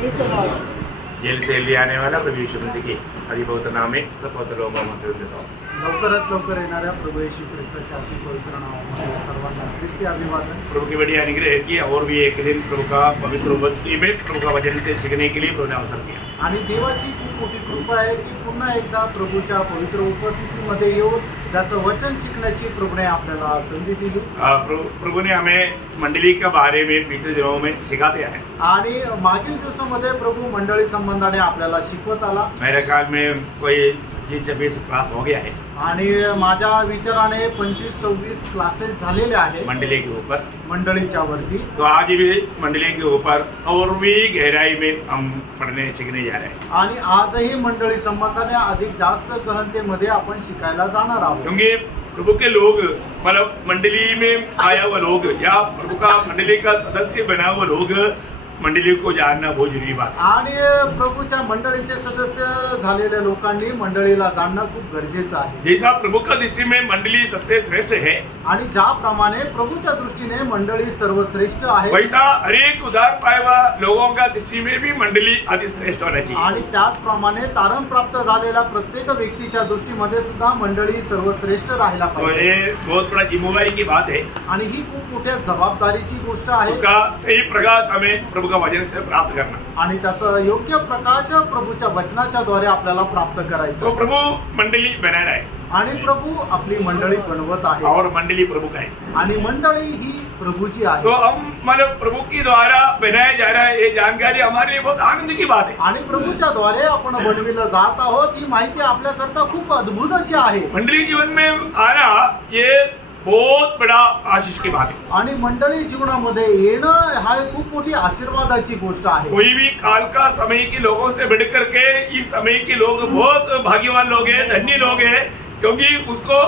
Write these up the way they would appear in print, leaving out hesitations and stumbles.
Gel से ले आने वाला प्रभु यीशु मसीह की अधिपवित्र नाम में सब पवित्र लोगों में से देता हूँ। लवकरात लवकर येणाऱ्या प्रभू येशू ख्रिस्ताच्या अति पवित्र नावामध्ये सर्वांना ख्रिस्ती अभिवादन। प्रभु की बड़ी अनुग्रह है कि और भी एक दिन प्रभु का पवित्र उपस्थिति में प्रभु का वचन से सीखने के लिए प्रभु ने अवसर दिया। आणि देवाची खूप मोठी कृपा आहे की पुन्हा एकदा प्रभूच्या पवित्र उपस्थितीमध्ये येऊन त्याचं वचन शिकण्याची प्रभूने आपल्याला संधी दिली। प्रभु ने हमें मंडली के बारे में पिछले दिनों में सिखाते हैं। आणि मागील दिवसामध्ये प्रभू मंडळी संबंधाने आपल्याला शिकवत आला। मेरे ख्याल में कोई 26 क्लास हो गया है आणि माझ्या विचाराने 25-26 क्लासेस झालेले आहेत मंडली के ऊपर, मंडळीच्या वरती। तो आज भी मंडली के ऊपर और भी गहराई में हम पढ़ने सीखने जा रहे हैं। आणि आजही मंडळी संबंधाने अधिक जास्त गहनतेमध्ये आपण शिकायला जाणार आहोत। क्योंकि प्रभु के लोग मतलब मंडली में आया हुआ लोग या प्रभु का मंडली का सदस्य बना हुआ लोग मंडली को जानना बहुत जरूरी बात है। आणि प्रभूच्या मंडळीचे सदस्य झालेल्या लोकांनी मंडळीला जाणणं खूप गरजेचं आहे। जैसा प्रभु का दृष्टि में मंडली सबसे श्रेष्ठ है, आणि ज्याप्रमाणे प्रभूच्या दृष्टीने मंडळी सर्वश्रेष्ठ आहे, वैसा हरेक उद्धार पाया हुआ लोगों का दृष्टि में भी मंडली अति श्रेष्ठ होना चाहिए। आणि त्याचप्रमाणे तारण प्राप्त झालेल्या प्रत्येक व्यक्तीच्या दृष्टीमध्ये सुद्धा मंडळी सर्वश्रेष्ठ राहायला तो पाहिजे। ये बहुत बड़ा जिम्मेवारी की बात है। आणि ही खूप मोठ्या जबाबदारीची गोष्ट आहे। उसका सही प्रकाश हमें प्रभु का वचन से प्राप्त करना। आणि त्याचा योग्य प्रकाश प्रभूच्या वचनाच्या द्वारे आपल्याला प्राप्त तो करायचा। प्रभु मंडली बना रहा है आणि प्रभू आपली मंडळी बनवत आहे और मंडली प्रभु का है। आणि मंडळी ही प्रभूची आहे। तो हम मतलब प्रभु की द्वारा बनाया जा रहा है, ये जानकारी हमारे लिए बहुत आनंद की बात है। आणि प्रभूच्या द्वारे आपण बनविलं जात आहोत ही माहिती आपल्याकरता खूप अद्भुत अशी आहे। मंडली जीवन में आना ये बहुत बड़ा आशीष की बात है। आणि मंडळी जीवनामध्ये येणं हा खूप मोठी आशीर्वादाची गोष्ट आहे। कोई भी काल का समय के लोगों से बढ़ करके इस समय के लोग बहुत भाग्यवान लोग हैं, धन्य लोग हैं, क्योंकि उसको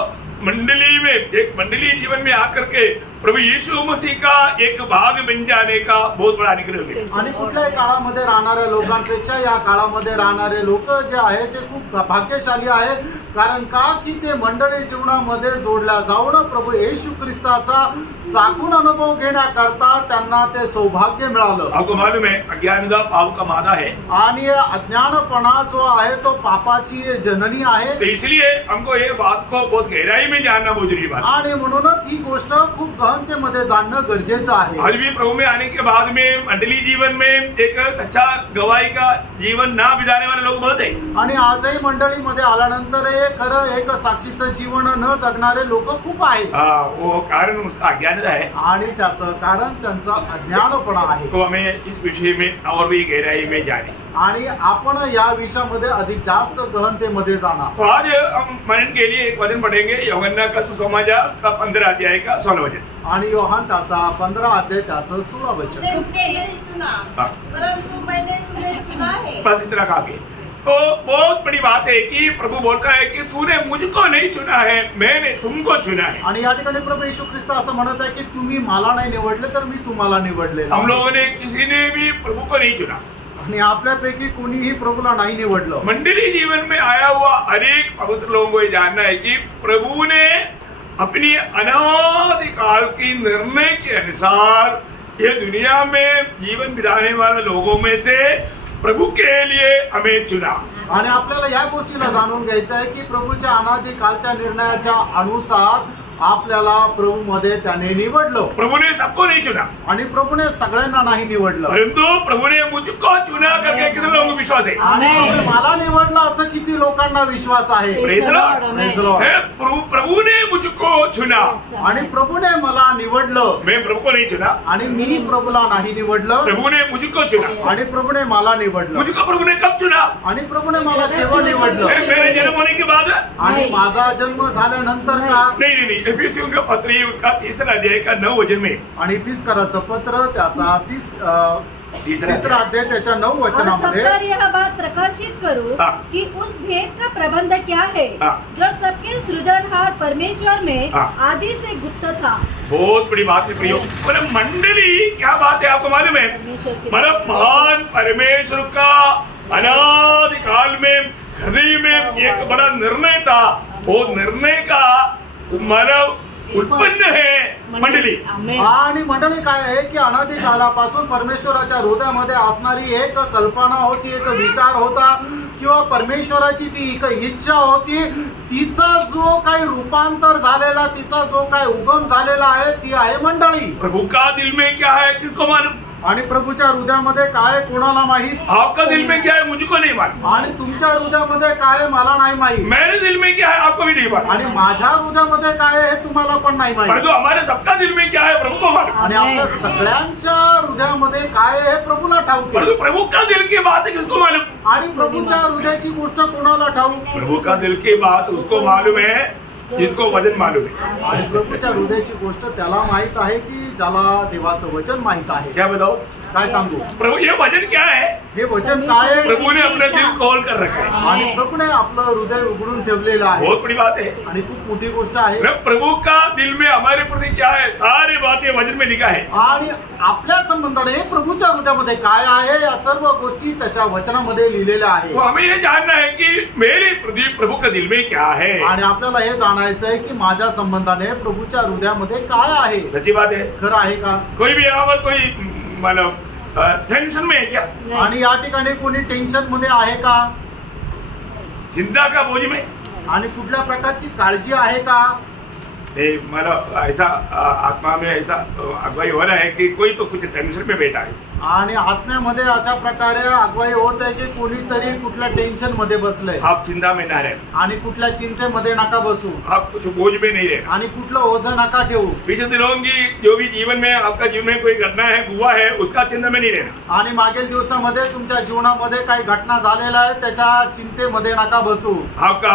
मंडली में एक मंडली जीवन में आकर के प्रभु यीशु मसीह का एक भाग बन जाने का बहुत बड़ा अनुग्रह है। आणि कुठल्याही काळामध्ये राहणाऱ्या लोकांपेक्षा या काळामध्ये राहणारे लोक जे आहे ते खूप भाग्यशाली आहे। कारण का की ते मंडळी जीवनामध्ये जोडल्या जाऊन प्रभू येशू ख्रिस्ताचा चाकून अनुभव घेण्याकरता त्यांना ते सौभाग्य मिळालं। आपको मालूम है अज्ञानता पाप का मादा है, आणि अज्ञानपणा जो आहे तो पापाची जननी आहे। तो इसलिए हमको ये बात को बहुत गहराई में जानना बहुत जरूरी बात है। आणि म्हणूनच ही गोष्ट खूप गहनतेमध्ये जाणणं गरजेचं आहे। आज भी प्रभु में आने के बाद में मंडली जीवन में एक सच्चा गवाही का जीवन ना बिताने वाले लोग बहुत है। आणि आजही मंडळीमध्ये आल्यानंतर हे खरं एक साक्षीचं जीवन न जगणारे लोक खूप आहेत। वो कारण उसका अज्ञानता है। आणि त्याचं कारण त्यांचा अज्ञानपणा आहे। तो हमें इस विषय में और भी गहराई में जाने। आणि आपण या विषयामध्ये अधिक जास्त गहनतेमध्ये जाणार। तो आज हम मनन के लिए एक वचन पढ़ेंगे, यूहन्ना का सुसमाचार उसका 15 अध्याय का 16 वचन। आणि योहान त्याचा 15 अध्याय त्याचं 16 वचन। बस इतना काफी है। तो बहुत बड़ी बात है कि प्रभु बोलता है कि तूने मुझको नहीं चुना है, मैंने तुमको चुना है। आणि या ठिकाणी प्रभू येशू ख्रिस्त असं म्हणत आहे की तुम्ही मला नाही निवडले तर मी तुम्हाला निवडले। हम लोगों ने किसी ने भी प्रभु को नहीं चुना। आणि आपल्यापैकी कोणीही प्रभूला नाही निवडलं। मंडली जीवन में आया हुआ अनेक पवित्र लोगों को ये जानना है कि प्रभु ने अपनी अनादि काल की निर्णय के अनुसार ये दुनिया में जीवन बिताने वाले लोगों में से प्रभु के लिए हमें चुना। आणि आपल्याला या गोष्टीला जाणून घ्यायचं आहे की प्रभूच्या अनादि कालच्या निर्णयाच्या अनुसार आपल्याला प्रभू मध्ये त्याने निवडलं। प्रभु ने सबको नहीं चुना, आणि प्रभूने सगळ्यांना नाही निवडलं, परंतु प्रभु ने मुझको चुना करके कितने लोगों को विश्वास है? आणि प्रभूने मला निवडलं असं किती लोकांना विश्वास आहे? Praise the Lord. Praise the Lord. प्रभु ने मुझको चुना, आणि प्रभूने मला निवडलं, मैं प्रभु को नहीं चुना। आणि मी प्रभूला नाही निवडलं, प्रभु ने मुझको चुना। आणि प्रभूने मला निवडलं। मुझको प्रभु ने कब चुना? आणि प्रभूने मला केव्हा निवडलं? मेरे जन्म होने के बाद? आणि माझा जन्म झाल्यानंतर का? नहीं। एफिसियों का पत्र उसका 3 अध्याय का 9 वचन में। आणि इफिसकराचं पत्र त्याचा 3 अध्याय त्याच्या 9 और सब वचनामध्ये पर यह बात प्रकाशित करूं हाँ। कि उस भेद का प्रबंध क्या है हाँ। जो सबके सृजनहार परमेश्वर में हाँ। आदि से गुप्त था। बहुत बड़ी बात है प्रयोग। मतलब मंडली क्या बात है आपको मालूम है? परमेश्वर के मतलब महान परमेश्वर का अनादि काल में हृदय में एक बड़ा निर्णय था। वो निर्णय का मतलब उत्पन्न है मंडळी आमेन. आणि मंडळी काय आहे की अनादी कालापासून परमेश्वराच्या हृदयामध्ये असणारी एक कल्पना होती, एक विचार होता किंवा परमेश्वराची ती एक इच्छा होती. तिचा जो काही रूपांतर झालेला, तिचा जो काही उगम झालेला आहे ती आहे मंडळी. प्रभु का दिल में क्या है किसको मालूम? आणि प्रभूच्या हृदयामध्ये काय आहे, कोणाला माहीत. आपका दिल में क्या है मुझको नहीं मालूम. आणि तुमच्या हृदयामध्ये काय आहे, मला नाही माहीत. मेरे दिल में क्या है आपको भी नहीं मालूम. आणि माझ्या हृदयामध्ये काय आहे हे तुम्हाला पण नाही माहीत. परंतु हमारे सबका दिल में क्या है प्रभु को मालूम. आणि आपल्या सगळ्यांच्या हृदयामध्ये काय आहे हे प्रभूला ठाऊक आहे. परंतु प्रभु का दिल की बात है किसको मालूम. आणि प्रभूच्या हृदयाची गोष्ट कोणाला ठाऊक. प्रभु का दिल की बात उसको मालूम है जिसको वचन मालूम है. आणि प्रभूच्या हृदयाची गोष्ट त्याला माहित आहे की ज्याला देवाचं वचन माहित आहे. क्या बताओ काय सांगू. प्रभु ये वचन क्या है. हे वचन काय आहे. प्रभु ने अपना दिल खोल कर रखा है. आणि प्रभूने आपलं हृदय उघडून ठेवलेलं आहे. बहुत बड़ी बात है. आणि खूप मोठी गोष्ट आहे. प्रभु का दिल में हमारे प्रति क्या है सारी बातें वचन में लिखा है. आणि आपल्या संबंधाने प्रभूच्या हृदयामध्ये काय आहे या सर्व गोष्टी त्याच्या वचनामध्ये लिहिलेल्या तो आहे. हमें ये जानना है कि मेरे प्रति प्रभु का दिल में क्या है. आणि आपल्याला हे जाणायचं आहे की माझ्या संबंधाने प्रभूच्या हृदयामध्ये काय आहे. सच्ची बात है. खरं आहे का. कोई भी यहाँ पर कोई मतलब टेंशन में है क्या. आणि या ठिकाणी कोणी टेन्शन मध्ये आहे का. चिंता का बोझ में. आणि कुठल्या प्रकारची काळजी आहे का. मतलब ऐसा आत्मा में ऐसा अगुवाई हो रहा है कि कोई तो कुछ टेंशन में बैठा है. आणि आत्म्यामध्ये अशा प्रकारे अगवाई होत आहे की कोणीतरी कुठल्या टेन्शन मध्ये बसलंय. आप चिंता में ना रहे. आणि कुठल्या चिंतेमध्ये नका बसू. आप कुछ बोझ में नहीं रहे. आणि कुठलं ओझं नका ठेवू. पिछले दिनों की जो भी जीवन में आपका जीवन में कोई घटना है हुआ है उसका चिंता में नहीं रहना. आणि मागील दिवसामध्ये तुमच्या जीवनामध्ये काही घटना झालेल्या आहे त्याच्या चिंतेमध्ये नका बसू. आपका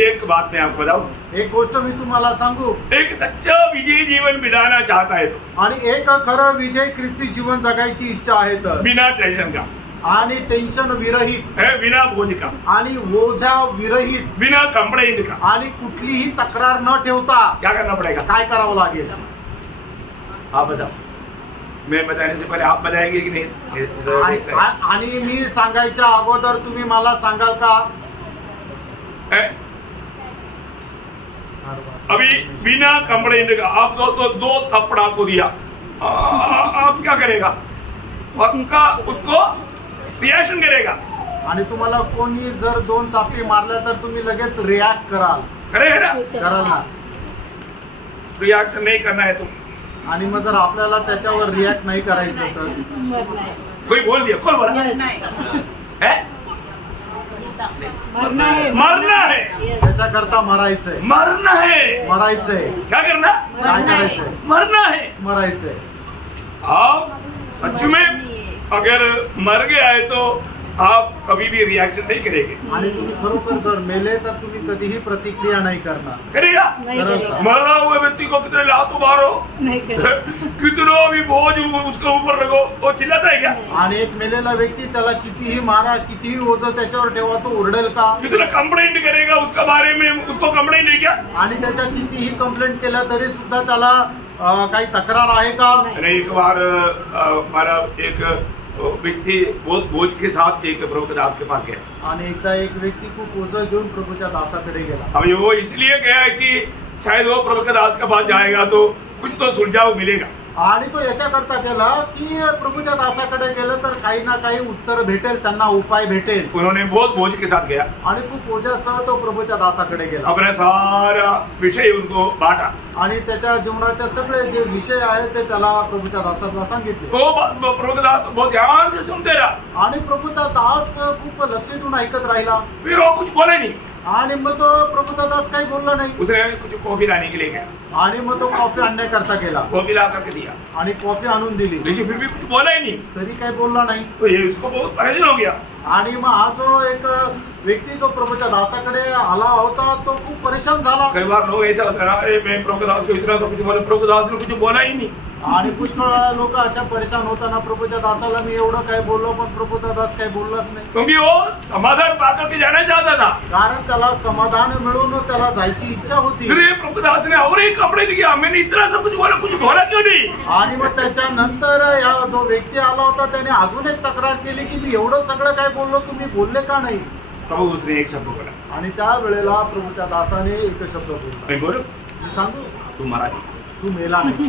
एक बात मैं आपको बताऊं. एक गोष्ट मी तुम्हाला सांगू. एक सच्चा विजयी जीवन बिताना चाहता है तो आणि एक खरं विजय ख्रिस्ती जीवन जगायची इच्छा आहे तर. बिना टेंशन का आणि टेन्शन विरहित. है, बिना बोझ का, आणि ओझा विरहित. बिना कंप्लेंट का. आणि कुठलीही तक्रार न ठेवता क्या करना पड़ेगा. काय करावं लागेल. आप बताओ. मैं बताने से पहले आप बताएंगे कि नहीं. आणि मी सांगायच्या अगोदर तुम्ही मला सांगाल का. है? अभी बिना कंप्लेंट का आप दो थप्पड़ आपको दिया. आप क्या करेगा. पक्का उसको रिएक्शन करेगा. आणि तुम्हाला कोणी जर 2 चापटी मारल्या तर तुम्ही लगेच रिॲक्ट कराल. करेगा ना. कराल ना. रिएक्शन नहीं करना है तुम. आणि मग जर आपल्याला त्याच्यावर रिॲक्ट नाही करायचं तर. कोई बोल दिया कौन बोला है. मरना है. मरना है. त्याच्याकरता मरायचंय. मरना है. मरायचंय. क्या करना. काय करायचंय. मरना है. मरायचंय. आप सच में अगर मर गया है तो आप कभी भी रिएक्शन नहीं करेंगे. आणि तुम्ही खरोखर जर मेले तर तुम्ही कधीही प्रतिक्रिया नाही करणार. करेगा. नहीं करेगा. मरा हुए व्यक्ति को कितने लातों मारो नहीं करेगा. कितना भी बोझ उसके ऊपर रखो वो चिल्लाता है क्या. आणि एक मेलेला व्यक्ती त्याला कितीही मारा, कितीही ओझं त्याच्यावर ठेवा, तो ओरडेल का. कितना कंप्लेंट करेगा उसका बारे में उसको कंप्लेंट नहीं क्या. आणि त्याच्या कितीही कंप्लेंट केल्या तरी सुद्धा त्याला काही तक्रार आहे का. मैंने एक बार हमारा एक व्यक्ति बहुत बोझ के साथ एक प्रभु के दास के पास गया. आणि एकदा एक व्यक्ती खूप ओझं घेऊन प्रभूच्या दासाकडे गेला. अब वो इसलिए गया है कि शायद वो प्रभु के दास के पास जाएगा तो कुछ तो सुलझाव मिलेगा. आणि तो याच्याकरता केला की प्रभूच्या दासाकडे गेलं तर काही ना काही उत्तर भेटेल, त्यांना उपाय भेटेल. उन्होंने बहुत बोझ के साथ गया. आणि खूप ओझ्यासह तो प्रभूच्या दासाकडे गेला. अपना सारा विषय उनको बांटा. आणि त्याच्या जीवनाचे सगळे जे विषय आहेत ते त्याला प्रभूच्या दासाला सांगितले. तो प्रभु के दास बहुत ध्यान से सुनते रहा. आणि प्रभूचा दास खूप लक्ष देऊन ऐकत राहिला. फिर वो कुछ बोले नहीं. आणि मग तो प्रभूचा दास काही बोलला नाही. उसने कुछ कॉफी लाने के लिए गया. आणि मग तो कॉफी आणण्याकरता गेला. कॉफी ला करके दिया. आणि कॉफी आणून दिली. लेकिन फिर भी कुछ बोला ही नहीं. तरी काही बोलला नाही. तो ये उसको बहुत परेशान हो गया. आणि मग हा जो एक व्यक्ती जो प्रभूच्या दासाकडे आला होता तो खूप परेशान झाला. कई बार लोग ऐसा होता है अरे मैं प्रभु के दास को इतना सब कुछ बोला प्रभु के दास ने कुछ बोला ही नहीं. आणि पुष्कळ लोक अशा परेशान होताना प्रभूच्या दासाला मी एवढं काय बोललो पण प्रभूचा दास काही बोललाच नाही. क्योंकि वो समाधान पा करके जाना चाहता था. कारण त्याला समाधान मिळून त्याला जायची इच्छा होती. फिर ये प्रभु के दास ने और एक कपड़े किया मैंने इतना सब कुछ बोला क्यों नहीं. आणि मग त्याच्यानंतर या जो व्यक्ती आला होता त्याने अजून एक तक्रार केली की मी एवढं सगळं काय बोललो तुम्ही बोलले का नाही. तब उसने एक शब्द बोला. आणि त्या वेळेला प्रभूच्या दासाने एक शब्द बोलला. मैं बोलूं मी सांगू तू मरा. तू मेला नाही.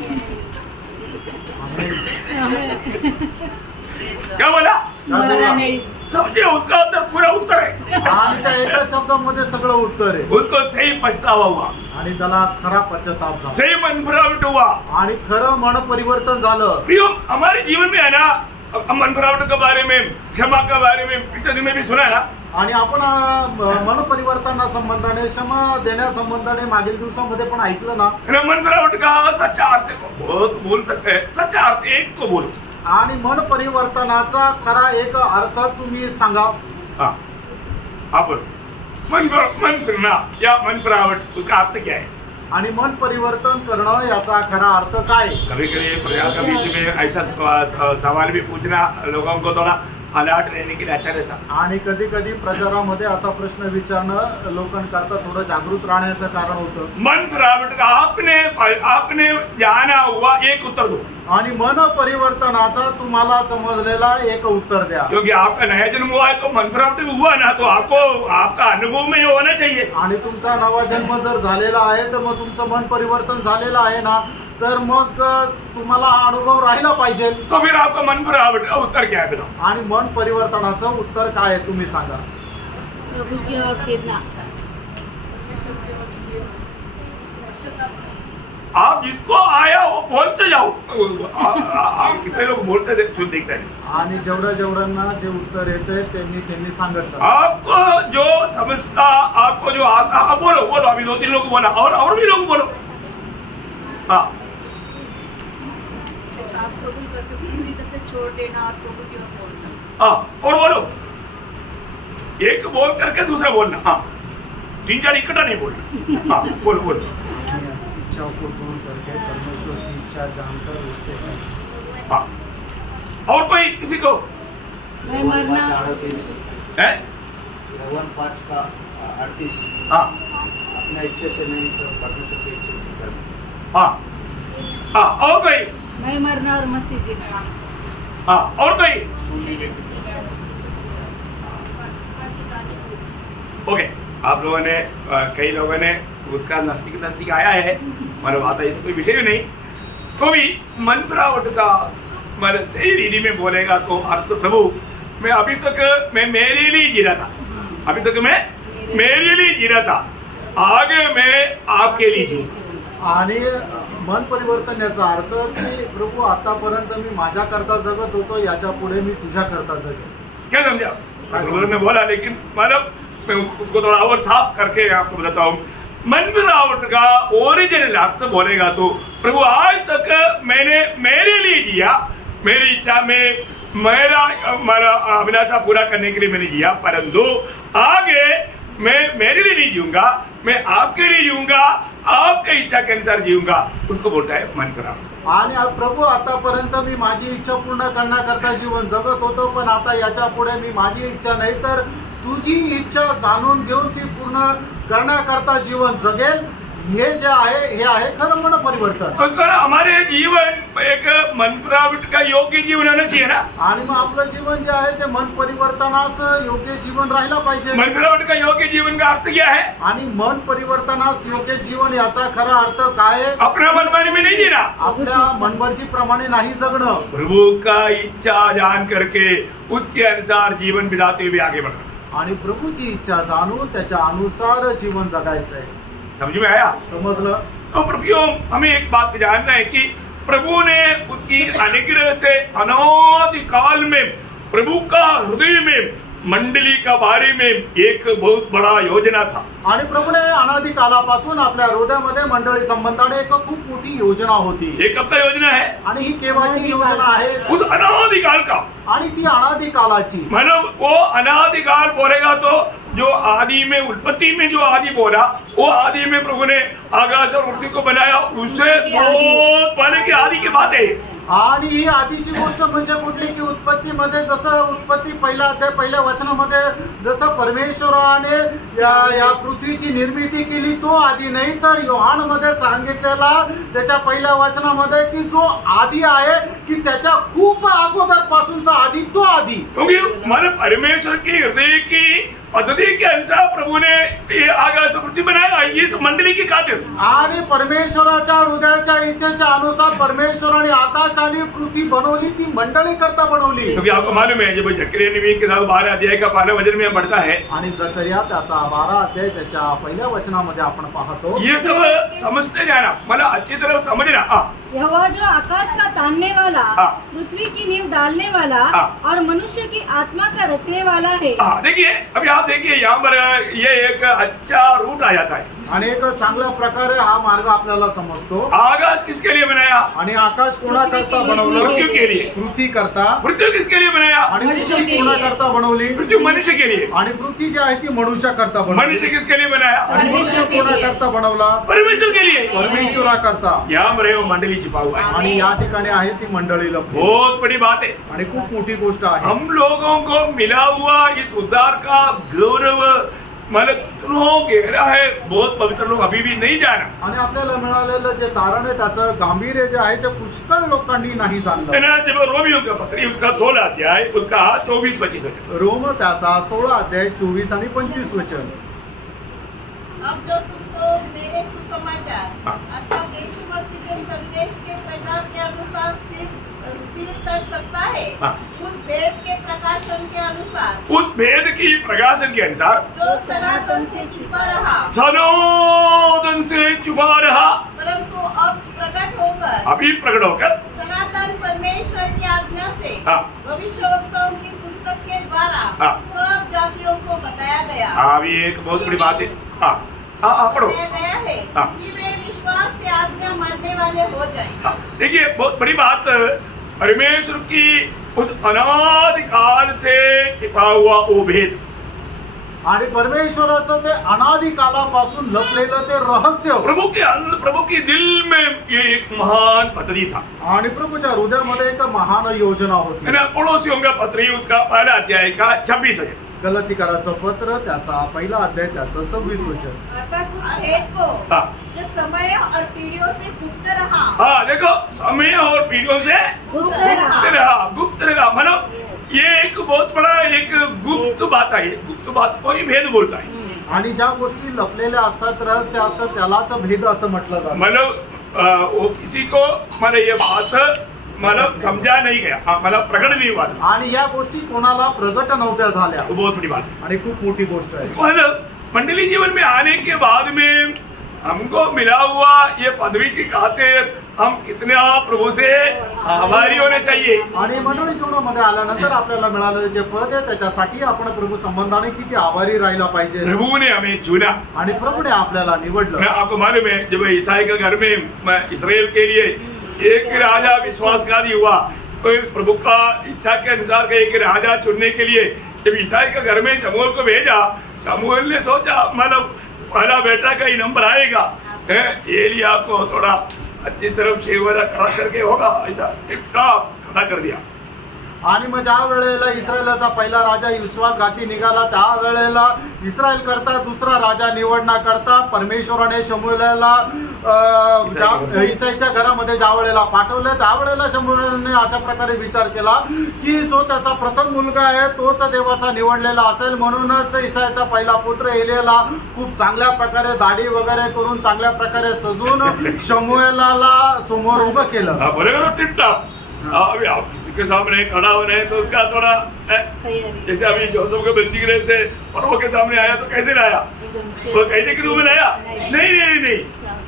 क्या बोला? मरा नहीं. समझे उसका उत्तर पूरा उत्तर है. आणि त्या एका शब्दामध्ये सगळं उत्तर आहे. उसको सही पछतावा हुआ, आणि त्याला खरा पश्चाताप झाला सही मन फिरावट हुआ. आणि खरं मन परिवर्तन झालं. प्रियो, हमारे जीवन में है ना, मन फिरावट के बारे में, क्षमा के बारे में पिछले में भी सुना है ना. आणि आपण मन परिवर्तना संबंधाने क्षमा देण्यासंबंधाने मागील दिवसामध्ये पण ऐकलं ना. मन फिरावट का सच्चा अर्थ बहुत बोल सकते हैं. सच्चा अर्थ एक को बोलो. आणि मन परिवर्तनाचा खरा एक अर्थ तुम्ही सांगा. हाँ, आप बोलो. मन फिरना या मन फिरावट, उसका अर्थ क्या है? आणि मन परिवर्तन करणं याचा खरा अर्थ काय. कभी कभी प्रजा के बीच में ऐसा सवाल भी पूछना लोगों को थोड़ा अलर्ट रहने के लिए अच्छा रहता. आणि कधी कधी प्रचारामध्ये असा प्रश्न विचारणं लोकांकरता थोडं जागृत राहण्याचं कारण होतं. मन फिरावट का आपने जाना हुआ एक उत्तर दो. आणि मन परिवर्तनाचा तुम्हाला समजलेला एक उत्तर द्या. क्योंकि आपका नया जन्म हुआ है तो मन फिरावट भी हुआ ना, तो आपको आपका अनुभव में ये होना चाहिए. आणि तुमचा नवा जन्म जर झालेला आहे तर मग तुमचं मन परिवर्तन झालेलं आहे ना, तर मग तुम्हाला हा अनुभव राहिला पाहिजे. तो फिर आपका मन फिरावट का उत्तर क्या है बताओ? आणि मन परिवर्तनाचं उत्तर काय आहे तुम्ही सांगा. प्रभु की ओर फिरना. आप जिसको आया वो बोलते जाओ. आप कितने लोग बोलते देखते हैं. आणि जेवढ्यांना जे उत्तर येते त्यांनी सांगत चला. आपको जो समझता, आपको जो आता, आप बोलो बोलो. अभी 2-3 लोग बोला और भी लोग बोलो. हाँ, आप कबूल करके पूरी तरह से छोड़ देना और प्रभु की ओर बोलना. हाँ, और बोलो. एक बोल करके दूसरा बोलना. हाँ, 3-4 इकट्ठा नहीं बोलना. हाँ, बोलो बोलो. इच्छा को पूर्ण करके परमेश्वर की इच्छा जानकर उसके हैं. हाँ, और कोई किसी को मैं मरना. है? 5 का 38. हाँ अपना इच्छा से नहीं सर, परमेश्वर की इच्छा से करना. हाँ हाँ, और कोई. मैं मरना और मसीह जीना. हाँ, और कोई. ओके, आप लोगों ने कई लोगों ने उसका नस्तिक आया है, मगर बात है, कोई विषय नहीं. तो भी मन फिरावट का मतलब सही रीति में बोलेगा तो अर्थ, प्रभु मैं अभी तक मैं मेरे लिए जी रहा था, अभी तक मैं मेरे लिए जी रहा था, आगे मैं आपके लिए जी. आणि मन परिवर्तन याचा अर्थ की प्रभू आतापर्यंत मी माझ्याकरता जगत होतो, याच्या पुढे मी तुझ्याकरता जगेन. क्या समझा? ब्रदर ने बोला, लेकिन मतलब मैं उसको थोड़ा और साफ करके आपको बताता हूँ. मन फिरावट का ओरिजिनल अर्थ बोलेगा तो प्रभु आज तक मैंने मेरे लिए जिया, मेरी इच्छा में मेरा अभिलाषा पूरा करने के लिए मैंने जिया, परंतु आगे मैं मेरे लिए नहीं जीऊंगा, मैं आपके लिए जीऊंगा, आपकी इच्छा के अनुसार जीऊंगा. उसको बोलता है मन फिरावट. आणि प्रभू आतापर्यंत मी माझी इच्छा पूर्ण करण्याकरता जीवन जगत होतो, पण आता याच्या पुढे मी माझी इच्छा नाही तर तुझी इच्छा जाणून घेऊन ती पूर्ण करण्याकरता जीवन जगेल. हे जे आहे हे आहे खरं मन परिवर्तन. अगर हमारे जीवन एक मन फिरावट का योग्य जीवन होना चाहिए ना. आणि मग आपलं जीवन जे आहे ते मन परिवर्तनास योग्य जीवन राहिला पाहिजे. मन फिरावट का योग्य जीवन का अर्थ क्या है? आणि मन परिवर्तनास योग्य जीवन याचा खरा अर्थ काय आहे? अपना मनमानी में नहीं जीना, आपल्या मनमर्जीप्रमाणे नाही जगणं, प्रभु का इच्छा जान करके उसके अनुसार जीवन बिताते हुए आगे बढ़ना. आणि प्रभूची इच्छा जाणून त्याच्या अनुसार जीवन जगायचंय. समझ में आया? समजलं? तो प्रभु हमें एक बात जानना है कि प्रभु ने उसकी अनुग्रह से अनादि काल में प्रभु का हृदय में मंडली का बारे में एक बहुत बड़ा योजना था. आणि प्रभूने अनादि कालापासून आपल्या हृदयामध्ये मंडळी संबंधाने एक खूप मोठी योजना होती. ये कब का योजना है? आणि ही केव्हाची योजना आहे? उस अनादि काल का. आणि ती अनादि कालाची. मतलब वो अनादि काल बोलेगा तो जो आदि में उत्पत्ति में जो आदि बोला, वो आदि में प्रभु ने आकाश और पृथ्वी को बनाया, उससे बहुत पहले की आदि की बात है. आणि ही आधीची गोष्ट म्हणजे कुठली की उत्पत्तीमध्ये जसं उत्पत्ती पहिल्या अध्याय पहिल्या वचनामध्ये जसं परमेश्वराने या पृथ्वीची निर्मिती केली तो आधी नाही, तर योहानमध्ये सांगितलेला त्याच्या पहिल्या वचनामध्ये की जो आधी आहे की त्याच्या खूप अगोदर पासूनचा आधी तो आधी. क्योंकि हमारे परमेश्वर के हृदय की पद्धति के अनुसार प्रभु ने ये आकाश पृथ्वी बनाया इस मंडली की खातिर। आणि परमेश्वराच्या हृदयाच्या इच्छेच्या अनुसार परमेश्वराने आकाश आणि पृथ्वी बनवली, ती मंडळी करता बनवली. क्योंकि आपको मालूम है जब जकरिया नबी की किताब 12 अध्याय का पहला वचन में पढ़ता है, आणि जकरिया त्याचा 12 अध्याय त्याच्या पहिल्या वचनामध्ये आपण पाहतो. ये सब समझते जाना, मतलब अच्छी तरह समझना। यहोवा जो आकाश का तानने वाला, हाँ। पृथ्वी की नींव डालने वाला हाँ। और मनुष्य की आत्मा का रचने वाला है। देखिए अभी आप देखिए यहाँ पर ये एक अच्छा रूट आ जाता है। आणि एक चांगल्या प्रकारे हा मार्ग आपल्याला समजतो. आकाश किसके लिए बनाया? आणि आकाश कोणाकरता बनवलं? पृथ्वी के लिए। पृथ्वी करता. पृथ्वी किसके लिए बनाया? आणि मनुष्य पृथ्वी के लिए। कोणाकरता बनवली? पृथ्वी मनुष्य के लिए। आणि पृथ्वी जी आहे ती मनुष्याकरता बनवली. मनुष्य किसके लिए बनाया? आणि मनुष्य कोणाकरता बनवला? परमेश्वर के लिए। परमेश्वराकरता. यहाँ पर वो मंडली छिपा हुआ है। आणि या ठिकाणी आहे ती मंडळी लपली. बहुत बड़ी बात है। आणि खूप मोठी गोष्ट आहे. हम लोगों को मिला हुआ इस उद्धार का गौरव मतलब कितनों गहरा है, बहुत पवित्र लोग अभी भी नहीं जाना। आणि आपल्याला मिळालेलं जे तारण आहे त्याचं गांभीर्य जे आहे ते पुष्कळ लोकांनी नाही जाणलं. है ना, जब रोमियो का पत्री उसका 16 अध्याय उसका 24-25 रोम त्याचा 16 अध्याय 24 आणि 25 वचन. अब जो तुमको मेरे सुसमाचार हाँ। अर्थात यीशु मसीह के संदेश के प्रचार के अनुसार स्थिर कर सकता है, हाँ। उस भेद के प्रकाशन के अनुसार, उस भेद की प्रकाशन के अनुसार जो सनातन से छुपा रहा सनातन से छुपा रहा, परंतु अब प्रकट होकर अभी प्रकट होकर सनातन परमेश्वर की आज्ञा से हाँ। भविष्यवक्ताओं की पुस्तक के द्वारा हाँ। सब जातियों को बताया गया अभी एक बहुत बड़ी बात है। पढ़ो। बताया गया है हाँ। कि वे विश्वास से आज्ञा मानने वाले हो जाएं। देखिए बहुत बड़ी बात, परमेश्वर की उस अनादिकाल से छिपा हुआ वो भेद, आणि परमेश्वराचं ते अनादि कालापासून लपलेलं ते रहस्य प्रभु के दिल में ये एक महान पद्धति था। आणि प्रभूच्या हृदयामध्ये एक महान योजना है होती. ना, पड़ोसियों का पत्री उसका पहला अध्याय का 26 है। गलसीकराचं पत्र त्याचा पहिला अध्याय त्याचं 26 वचन. अर्थात उस भेद को हाँ। जो समय और पीढ़ियों से गुप्त रहा, हाँ देखो, समय और पीढ़ियों से गुप्त गुप्त रहा मतलब ये एक बहुत बड़ा एक गुप्त बात है। गुप्त बात को ही भेद बोलता है। आणि ज्या गोष्टी लपलेल्या असतात, रहस्य असतं, त्यालाच भेद असं म्हटलं जातं. मतलब वो किसी को मतलब ये बात मतलब समझा नहीं गया, मतलब प्रकट नहीं हुआ, आणि या गोष्टी कोणाला प्रगट नव्हत्या झाल्या. वो बहुत बड़ी बात है। आणि खूप मोठी गोष्ट आहे. मतलब मंडली जीवन में आने के बाद में हमको मिला हुआ ये पदवी की खातिर हम कितना प्रभु से आभारी होने चाहिए। आणि मंडळी जीवनामध्ये आल्यानंतर आपल्याला मिळालेलं जे पद आहे त्याच्यासाठी आपण प्रभु संबंधाने किती आभारी राहिला पाहिजे. प्रभु ने हमें चुना। आणि प्रभूने आपल्याला निवडलं. मैं आपको मालूम है जब ईसाई के घर में इसराइल के लिए एक राजा विश्वासघाती हुआ, तो प्रभु का इच्छा के अनुसार का एक राजा चुनने के लिए जब ईसाई के घर में शमूएल को भेजा, शमूएल ने सोचा मतलब पहला बेटा का ही नंबर आएगा, एलिया को थोड़ा अच्छी तरफ से खड़ा करके होगा, ऐसा टिप टॉप खड़ा कर दिया। आणि मग ज्या वेळेला इस्रायलचा पहिला राजा विश्वासघाती निघाला, त्या वेळेला इस्रायल करता दुसरा राजा निवडण्याकरता परमेश्वराने शमूएलला इसाईच्या घरामध्ये ज्या वेळेला पाठवलं, त्यावेळेला शमूएलने अशा प्रकारे विचार केला की जो त्याचा प्रथम मुलगा आहे तोच देवाचा निवडलेला असेल. म्हणूनच इसाईचा पहिला पुत्र एलियाला खूप चांगल्या प्रकारे दाढी वगैरे करून चांगल्या प्रकारे सजून शमूएलला समोर उभं केलं. बोलेगा टिप टॉप। अभी आप किसी के सामने खड़ा होना है तो उसका थोड़ा जैसे अभी जोसेफ के बंदी गृह से फरो के सामने आया तो कैसे लाया? वो कैसे के रूप में लाया? नहीं,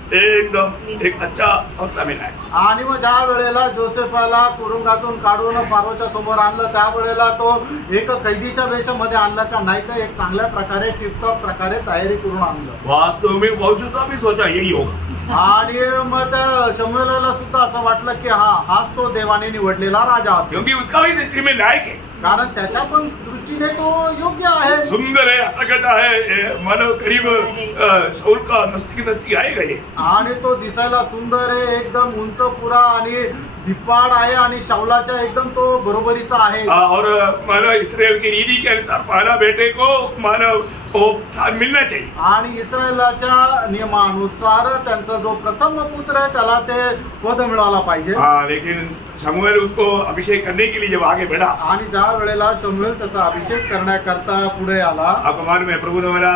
एकदम एक अच्छा अवस्था में लाया. आणि मग ज्या वेळेला जोसेफाला तुरुंगातून काढून फारोच्या समोर आणलं, त्यावेळेला तो एक कैदीच्या वेशामध्ये आणला का नाही, तर एक चांगल्या प्रकारे टिपटॉप प्रकारे तयारी करून आणलं. वास्तव में बहुशुद्धा भी सोचा यही होगा. आणि मग त्या शमूएलला सुद्धा असं वाटलं की हाच तो देवाने निवडलेला राजा असेल, क्योंकि उसका भी दृष्टि में लायक है, कारण त्याच्या पण दृष्टीने तो योग्य आहे. सुंदर है, अटकटा है, मानो करीब शाऊल का नजदीक आएगा ये. आणि तो दिसायला सुंदर आहे, एकदम उंच पुरा आणि धिप्पाड आहे आणि शाऊलाच्या एकदम तो बरोबरीचा आहे. और मानो इसराइल की रीति के अनुसार पहला बेटे को मानो वो स्थान मिलना चाहिए. आणि इस्रायलाच्या नियमानुसार त्यांचा जो प्रथम पुत्र आहे त्याला ते पद मिळाला पाहिजे. लेकिन शमूएल उसको अभिषेक करने के लिए जब आगे बढ़ा, आणि ज्या वेळेला शमूएल त्याचा अभिषेक करण्याकरता पुढे आला, आपको मालूम है प्रभु ने बोला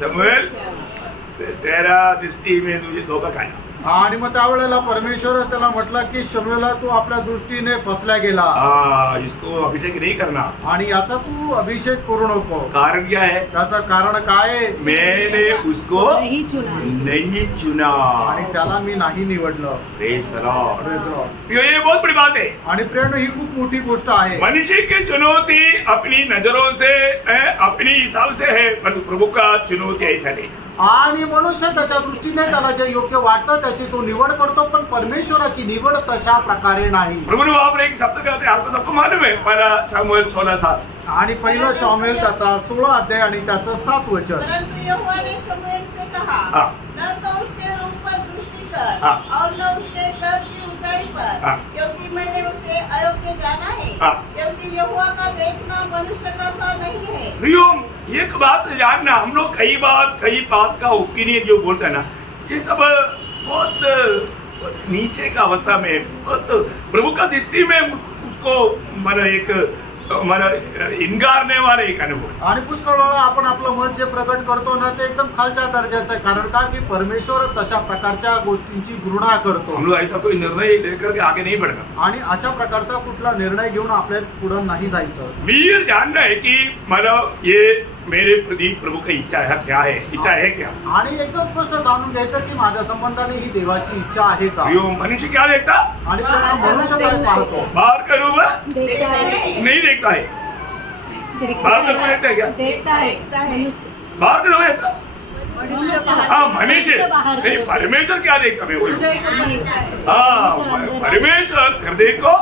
शमूएल तेरा दृष्टि में तुझे धोखा खाया. आणि मग त्यावेळेला परमेश्वर त्याला म्हटलं की शमूएला तू आपल्या दृष्टीने फसल्या गेला इसको अभिषेक नहीं करना. आणि याचा तू अभिषेक करू नको. कारण क्या है? त्याचं कारण काय आहे? मैंने उसको नहीं चुना. नहीं चुना. आणि त्याला मी नाही निवडलं. Praise the Lord. Praise the Lord. ये बहुत बड़ी बात है. आणि प्रेरणा ही खूप मोठी गोष्ट आहे. मनुष्य की चुनौती अपनी नजरों से अपनी हिसाब से है, परंतु प्रभु का चुनौती ऐसा नहीं. आणि मनुष्य त्याच्या दृष्टीने त्याला जे योग्य वाटतं त्याची तो निवड करतो, पण परमेश्वराची निवड तशा प्रकारे नाही. प्रभु ने वहां पर एक शब्द कहते हैं, आपको सबको मालूम है, पहला शमूएल 16:7. आणि पहिला शमूएल त्याचा 16 अध्याय आणि त्याचं 7 वचन. परंतु यहोवा ने शमूएल से कहा, हाँ. न तो उसके रूप पर दृष्टि कर हाँ. और न उसके कद की ऊंचाई पर, हाँ. क्योंकि मैंने उसे अयोग्य जाना है. हाँ. क्योंकि यहोवा का देखना मनुष्य का सा नहीं है. प्रियो, एक बात जानना, हम लोग कई बार कई बात का ओपिनियन जो बोलते हैं ना, ये सब बहुत नीचे का अवस्था में, बहुत प्रभु का दृष्टि में उसको माना इंगारने वाले एक अनुभव. आणि पुष्कळ वेळा आपण आपलं मत जे प्रकट करतो ना ते एकदम खालच्या दर्जाचं आहे. कारण का की परमेश्वर तशा प्रकारच्या गोष्टींची घृणा करतो. हम लोग ऐसा कोई निर्णय लेकर के आगे नहीं बढ़ना. आणि अशा प्रकारचा कुठला निर्णय घेऊन आपल्याला पुढे नाही जायचं. मी ये जानना है कि मतलब ये मेरे प्रति प्रभु की इच्छा है क्या है, इच्छा है क्या. आणि एकदम स्पष्ट जाणून घ्यायचं की माझ्या संबंधाने ही देवाची इच्छा आहे का. प्रियो, मनुष्य क्या देखता? आणि त्याला मनुष्य काय पाहतो? बाहर का रूप देखता है. नहीं देखता है. बाहर का रूप देखता है क्या? देखता है. मनुष्य. बाहर का रूप देखता. मनुष्य हाँ, मनुष्य बाहर नहीं, परमेश्वर क्या देखता मैं बोलूं. हृदय को देखता है. हाँ, परमेश्वर हृदय को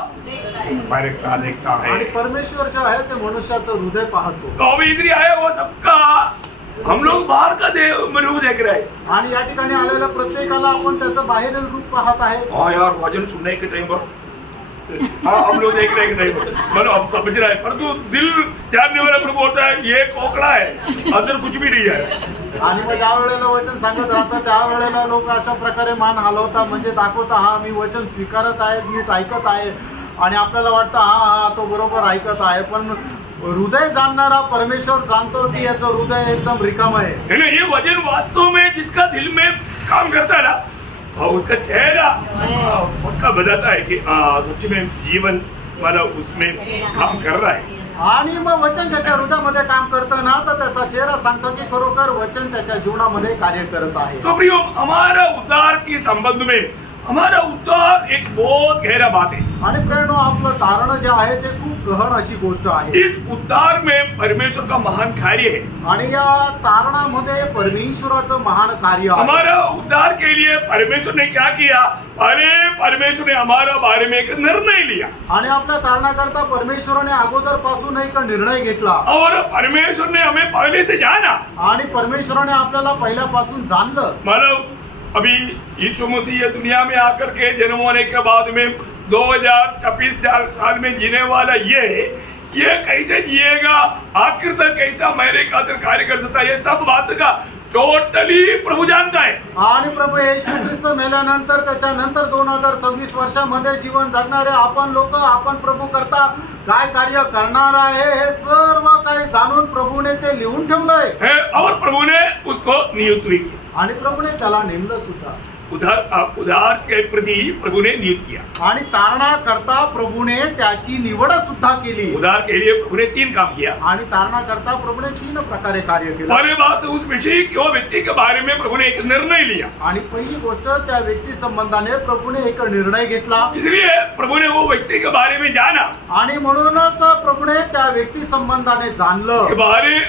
क्या देखता आणि है. परमेश्वर जो आहे ते मनुष्याचं हृदय पाहतो. तो अभी इधर आया वो सबका हम लोग बाहर का रूप देख रहे हैं. आणि या ठिकाणी आलेल्या प्रत्येकाला आपण त्याचं बाहेरील रूप पाहत आहे. हाँ यार, भजन सुनने के टाइम पर हाँ हम लोग देख रहे हैं कि नहीं, मतलब अब समझ रहा है, परंतु दिल जानने वाला प्रभु होता है ये कोकड़ा है, अंदर कुछ भी नहीं है. आणि मग ज्या वेळेला वचन सांगत राहतात त्या वेळेला लोक अशा प्रकारे मान हलवता, म्हणजे दाखवता हा मी वचन स्वीकारत आहे, नीट ऐकत आहे. आणि आपल्याला वाटतं हा तो बरोबर ऐकत आहे, पण हृदय जाणणारा परमेश्वर जाणतो की याचं हृदय एकदम रिकाम आहे. ये वचन वास्तव में जिसका दिल में काम करता है ना, और उसका चेहरा पक्का बताता है कि सच में जीवन वाला उसमें काम कर रहा है. आणि मग वचन ज्याच्या हृदयामध्ये काम करतं ना तर त्याचा चेहरा सांगतो की खरोखर वचन त्याच्या जीवनामध्ये कार्य करत आहे. तो प्रियो, हमारा उद्धार के संबंध में हमारा उद्धार एक बहुत गहरा बात है. आणि प्रेरणो आपलं तारण जे आहे ते खूप गहन अशी गोष्ट आहे. इस उद्धार में परमेश्वर का महान कार्य है. आणि या तारणामध्ये परमेश्वराचं महान कार्य आहे. हमारा उद्धार के लिए परमेश्वर ने क्या किया? अरे परमेश्वर ने हमारा बारे में एक निर्णय लिया. आणि आपल्या तारणाकरता परमेश्वराने अगोदर पासून एक निर्णय घेतला. और परमेश्वर ने हमें पहले से जाना. आणि परमेश्वराने आपल्याला पहिल्यापासून जाणलं. मतलब अभी यीशु मसीह ये दुनिया में आकर के जन्म होने के बाद में 2026 साल में जीने वाला ये कैसे जिएगा, आखिर तक कैसा मेरे खातिर कार्य कर सकता है, ये सब बात का टोटली प्रभू जानता है. आणि प्रभू येशू ख्रिस्त मेल्यानंतर त्याच्यानंतर 2026 वर्षामध्ये जीवन जगणारे आपण लोक आपण प्रभू करता काय कार्य करणार आहे हे सर्व काही जाणून प्रभूने ते लिहून ठेवलंय. और प्रभु ने उसको नियुक्त भी किया. आणि प्रभूने त्याला नेमलं सुद्धा. उद्धार के प्रति प्रभु ने नियुक्त किया. आणि तारणा करता प्रभूने त्याची निवड सुद्धा केली. उद्धार के लिए प्रभु ने 3 काम किया. आणि तारणा करता प्रभूने 3 प्रकारे कार्य केलं. पहली बात उस विषय की वो व्यक्ति के बारे में प्रभु ने एक निर्णय लिया. आणि पहिली गोष्ट त्या व्यक्ती संबंधाने प्रभूने एक निर्णय घेतला. इसलिए प्रभु ने वो व्यक्ति के बारे में जाना. आणि म्हणूनच प्रभूने त्या व्यक्ती संबंधाने जाणलं.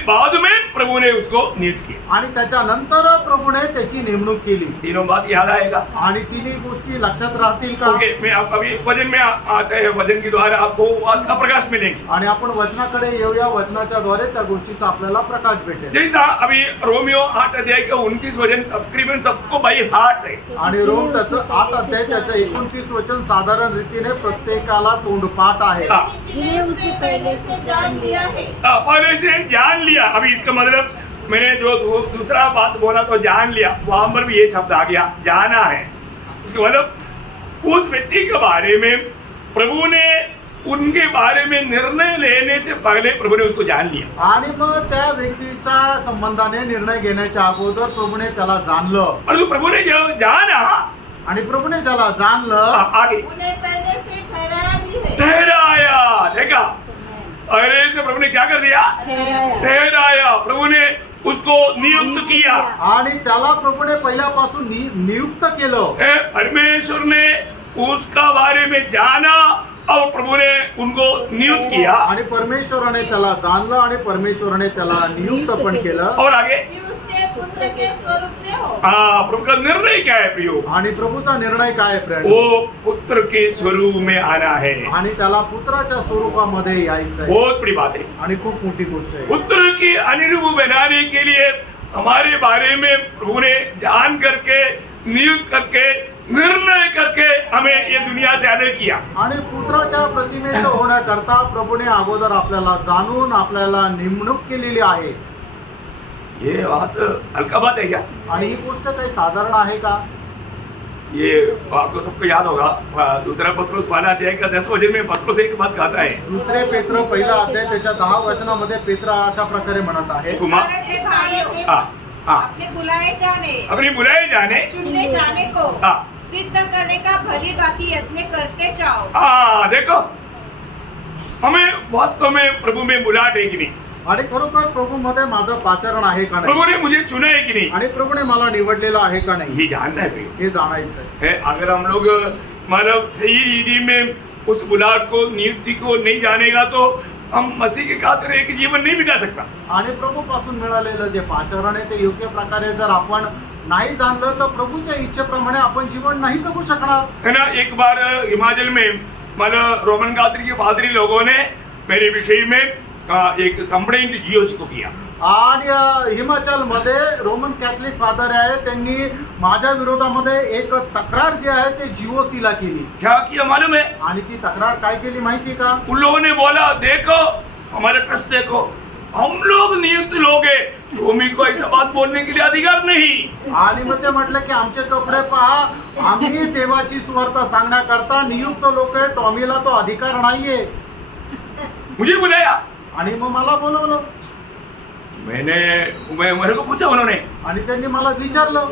बाद में प्रभु ने उसको नियुक्त किया. आणि त्याच्यानंतर प्रभूने त्याची नेमणूक केली. तीनों बात याद याद आएगा? आणि तिन्ही गोष्टी लक्षात राहतील का? ओके, मैं अभी वचन में आते हैं, वचन के द्वारा आपको आज का प्रकाश मिलेगी। आणि आपण वचनाकडे येऊया, वचनाच्या द्वारे त्या गोष्टीचा आपल्याला प्रकाश भेटेल. जैसा अभी रोमियो 8 अध्याय का 29 वचन तकरीबन सबको बाई हार्ट है। आणि रोम त्याचं 8 अध्याय त्याचं 29 वचन साधारण रीतीने प्रत्येकाला तोंडपाठ आहे. हाँ। जिन्हें उसने पहले से जान लिया है। पहले से जान लिया। अभी इसका मतलब मैंने जो दूसरा बात बोला तो जान लिया, वहां पर भी ये शब्द आ गया, जाना है। इसका मतलब उस व्यक्ति के बारे में प्रभु ने उनके बारे में निर्णय लेने से पहले प्रभु ने उसको जान लिया। आणि मग त्या व्यक्तीचा संबंधाने निर्णय घेण्याच्या अगोदर प्रभूने त्याला जाणलं. और जो प्रभु ने जो जाना, आणि प्रभूने ज्याला जाणलं आगे उन्हें पहले से ठहराया भी है। ठहराया। देखा, पहले से प्रभु ने क्या कर दिया? ठहराया। प्रभु ने उसको नियुक्त किया। आणि त्याला प्रभूने पहिल्यापासून नियुक्त केलं. परमेश्वर ने उसका बारे में जाना और प्रभु ने उनको नियुक्त किया। आणि परमेश्वराने त्याला जाणलं आणि परमेश्वराने त्याला नियुक्त पण केलं. और आगे कि उसके पुत्र के स्वरूप में हो। प्रभु का निर्णय क्या है प्रियो? आणि प्रभूचा निर्णय काय फ्रेंड? वो पुत्र के स्वरूप में आना है। आणि त्याला पुत्राच्या स्वरूपामध्ये यायचं आहे. बहुत बड़ी बात है। आणि खूप मोठी गोष्ट आहे. पुत्र की अनुरूप बनाने के लिए हमारे बारे में प्रभु ने जान करके, नियुक्त करके, निर्णय करके हमें ये दुनिया से अलग किया। आणि पुत्राच्या प्रतिमेचं होण्याकरता प्रभूने अगोदर आपल्याला जाणून आपल्याला नेमणूक केलेली आहे. ये बात हल्का बात है क्या? आणि ही गोष्ट काही साधारण आहे का? ये आपको सबको याद होगा, दूसरा पत्रोस पहला अध्याय का 10 वचन में पत्रोस एक बात कहता है। दुसरे पेत्र पहिला अध्याय त्याच्या 10 वचनामध्ये पेत्र अशा प्रकारे म्हणत आहे. कुमार, कारण हे भाइयों, हाँ, अपने बुलाए जाने, अपनी बुलाए जाने, चुनने जाने को हाँ, सिद्ध करने का भली भांति यत्न करते जाओ। देखो, हमें वास्तव में प्रभु में बुलाट है कि नहीं? आणि खरोखर प्रभू मध्ये माझं पाचारण आहे का नाही? प्रभु ने मुझे चुना है कि नहीं? आणि प्रभूने मला निवडलेलं आहे का नाही? ये जानना है प्रिय। हे जाणायचं आहे. अगर हम लोग मतलब सही रीति में उस बुलाट को, नियुक्ति को नहीं जानेगा तो हम मसीह के खातिर एक जीवन नहीं बिता सकता। आणि प्रभूपासून मिळालेलं जे पाचारण आहे ते योग्य प्रकारे जर आपण नाही जाणलं तर प्रभूच्या इच्छेप्रमाणे आपण जीवन नाही जगू शकणार. है ना। एक बार हिमाचल में मतलब रोमन कातरी के पादरी लोगों ने मेरे विषय में एक कंप्लेंट जीओसी को किया। आणि हिमाचल मध्ये रोमन कॅथलिक फादर आहे, त्यांनी माझ्या विरोधामध्ये एक तक्रार जी आहे ते जीओसी ला केली. क्या किया मालूम है? आणि ती तक्रार काय केली माहिती का? उन लोगों ने बोला, देखो हमारा ट्रस्ट देखो, हम लोग नियुक्त लोग हैं, भूमि को ऐसा बात बोलने के लिए अधिकार नहीं। आणि मग ते म्हटलं की आमचे कपडे पहा, आम्ही देवाची सुवार्ता सांगण्याकरता नियुक्त लोक आहे, टॉमीला तो अधिकार नाहीये. मुझे बुलाया, आणि मग मला बोलवलं मेरे को पूछा उन्होंने, आणि त्यांनी मला विचारलं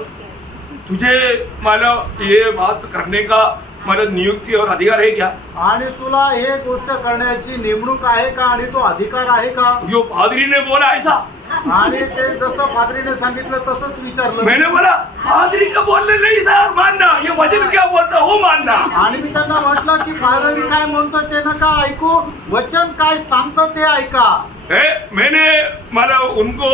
तुझे मतलब ये बात करने का मतलब नियुक्ति और अधिकार है क्या? आणि तुला हे गोष्ट करण्याची नेमणूक आहे का आणि तो अधिकार आहे का? जो पादरी ने बोला ऐसा, आणि ते जसं पादरीने सांगितलं तसंच विचारलं. मैंने बोला पादरी का बोलने नहीं सर मानना, ये वचन क्या बोलता वो मानना। आणि मी त्यांना म्हटलं की पादरी काय म्हणतो ते नका ऐकू, वचन काय सांगतं ते ऐका. मैंने मतलब उनको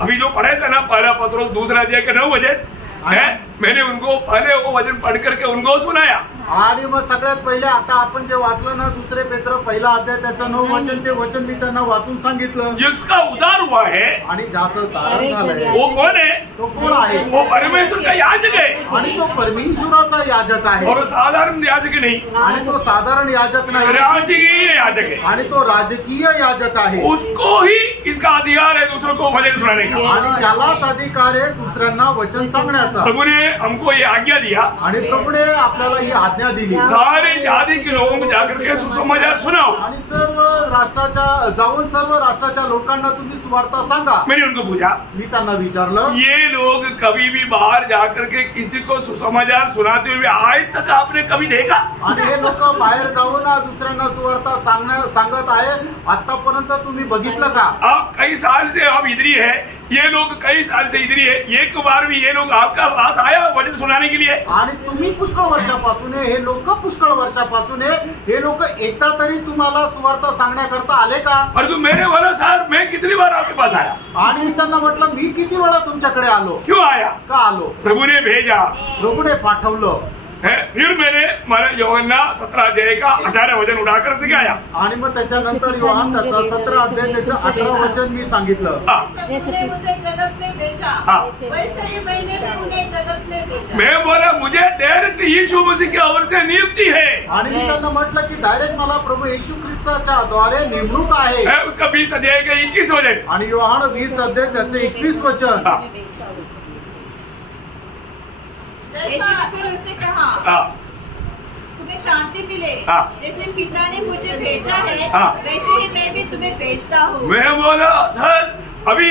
अभी जो पढ़ा था ना, पहला पत्रोस दूसरा अध्याय का 9 वचन है, मैंने उनको पहले वो वचन पढ़ करके उनको सुनाया। आणि मग सगळ्यात पहिले आता आपण जे वाचलं ना दुसरे पेत्र पहिला अध्याय त्याचं 9 वचन, ते वचन मी त्यांना वाचून सांगितलं. जिसका उद्धार हुआ है आणि ज्याचं तारण झालंय वो कौन है? तो कोण आहे? वो परमेश्वर का याजक है। आणि तो परमेश्वराचा याजक आहे. और साधारण याजक नहीं, आणि तो साधारण याजक नाही, राजकीय याजक है। आणि तो राजकीय याजक आहे. उसको ही इसका अधिकार है दूसरों को वचन सुनाने का। आणि त्यालाच अधिकार आहे दुसऱ्यांना वचन सांगण्याचा. प्रभु ने हमको ये आज्ञा दिया, आणि प्रभूने आपल्याला ही आज्ञा दिली. सारे जाति के लोगों को जाकर के सुसमाचार सुनाओ। आणि सर्व राष्ट्राच्या जाऊन सर्व राष्ट्राच्या लोकांना तुम्ही सुवार्ता सांगा. मैंने उनको पूछा, मी त्यांना विचारलं, ये लोग कभी भी बाहर जाकर के किसी को सुसमाचार सुनाते हुए आज तक आपने कभी देखा? आणि हे लोक बाहेर जाऊन दुसऱ्यांना सुवार्ता सांगत आहे, आतापर्यंत तुम्ही बघितलं का? आप कई साल से आप इधरी है, ये लोग कई साल से इधरी है, एक बार भी ये लोग आपका पास आया वचन सुनाने के लिए? आणि तुम्ही पुष्कळ वर्षापासून हे लोक पुष्कळ वर्षापासून हे लोक एकदा तरी तुम्हाला सुवार्ता सांगण्याकरता आले का? और तुम मेरे बोला सर मैं कितनी बार आपके पास आया, आणि मी त्यांना म्हटलं मी किती वेळा तुमच्याकडे आलो, क्यों आया? का आलो? प्रभु ने भेजा प्रभूने पाठवलं. है। फिर मैंने यूहन्ना 17 अध्याय का 18 वचन उठाकर दिखाया। आणि मग त्याच्यानंतर योहान त्याचा 17 अध्याय त्याचं 18 वचन मी सांगितलं. जैसे तुमने मुझे जगत में भेजा हाँ। वैसे ही मैंने भी उन्हें जगत में भेजा. मैं बोला मुझे डायरेक्ट यीशु मसीह की ओर से नियुक्ति है। आणि मी त्यांना म्हटलं की डायरेक्ट मला प्रभू येशू ख्रिस्ताच्या द्वारे नेमणूक आहे. है, उसका 20 अध्याय का 21 वचन। आणि योहान 20 अध्याय त्याचे 21 वचन. हाँ, यीशु जैसा ने फिर उनसे कहा हाँ, तुम्हें शांति मिले। हाँ। जैसे पिता ने मुझे भेजा है हाँ। वैसे ही मैं भी तुम्हें भेजता हूँ। मैं बोला सर अभी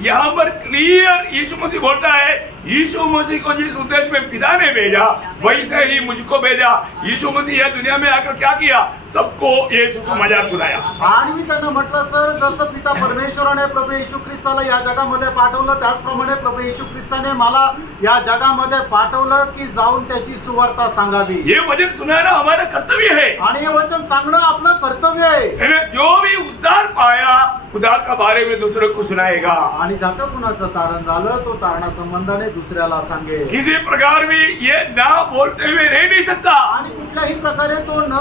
यहाँ पर क्लियर यीशु मसीह बोलता है यीशु मसीह को जिस उद्देश्य में पिता ने भेजा वैसे ही मुझको भेजा। यीशु मसीह यह दुनिया में आकर क्या किया? सबको ये सुसमाचार सुनाया। आणि मी त्यांना म्हटलं सर जसं पिता परमेश्वराने प्रभू येशू ख्रिस्ताला या जगामध्ये पाठवलं त्याचप्रमाणे प्रभू येशू ख्रिस्ताने मला या जगामध्ये पाठवलं की जाऊन त्याची सुवार्ता सांगावी. ये वचन सुनाना हमारा कर्तव्य है। आणि हे वचन सांगणं आपलं कर्तव्य आहे. है ना? जो भी उद्धार पाया उद्धार का बारे में दूसरों को सुनाएगा। आणि ज्याचं कुणाचं तारण झालं तो तारणा संबंधाने दुसऱ्याला सांगेल. किसी प्रकार भी ये ना बोलते हुए रह नहीं सकता। आणि कुठल्याही प्रकारे तो न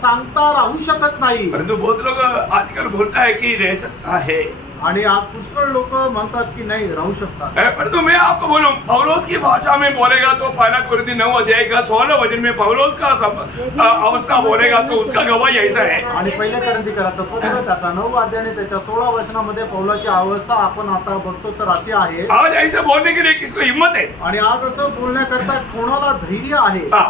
सांगता राहू शकत नाही. परंतु बहुत लोग आजकल बोलता है कि रह सकता है। आणि आज पुष्कळ लोक म्हणतात की नाही राहू शकतात. परंतु मैं आपको बोलूं पौलोस की भाषा में बोलेगा तो पहला कुरिन्थी 9 अध्याय का 16 वचन में पौलोस का अवस्था बोलेगा तो उसका गवाही ऐसा है। आणि पहिल्या करंथीकराचं पत्र त्याचा 9 अध्याय आणि त्याच्या 16 वचनामध्ये पौलाची अवस्था आपण आता बघतो तर अशी आहे. आज ऐसे बोलने के लिए किसको हिम्मत है? आणि आज असं बोलण्याकरता कोणाला धैर्य आहे. हाँ,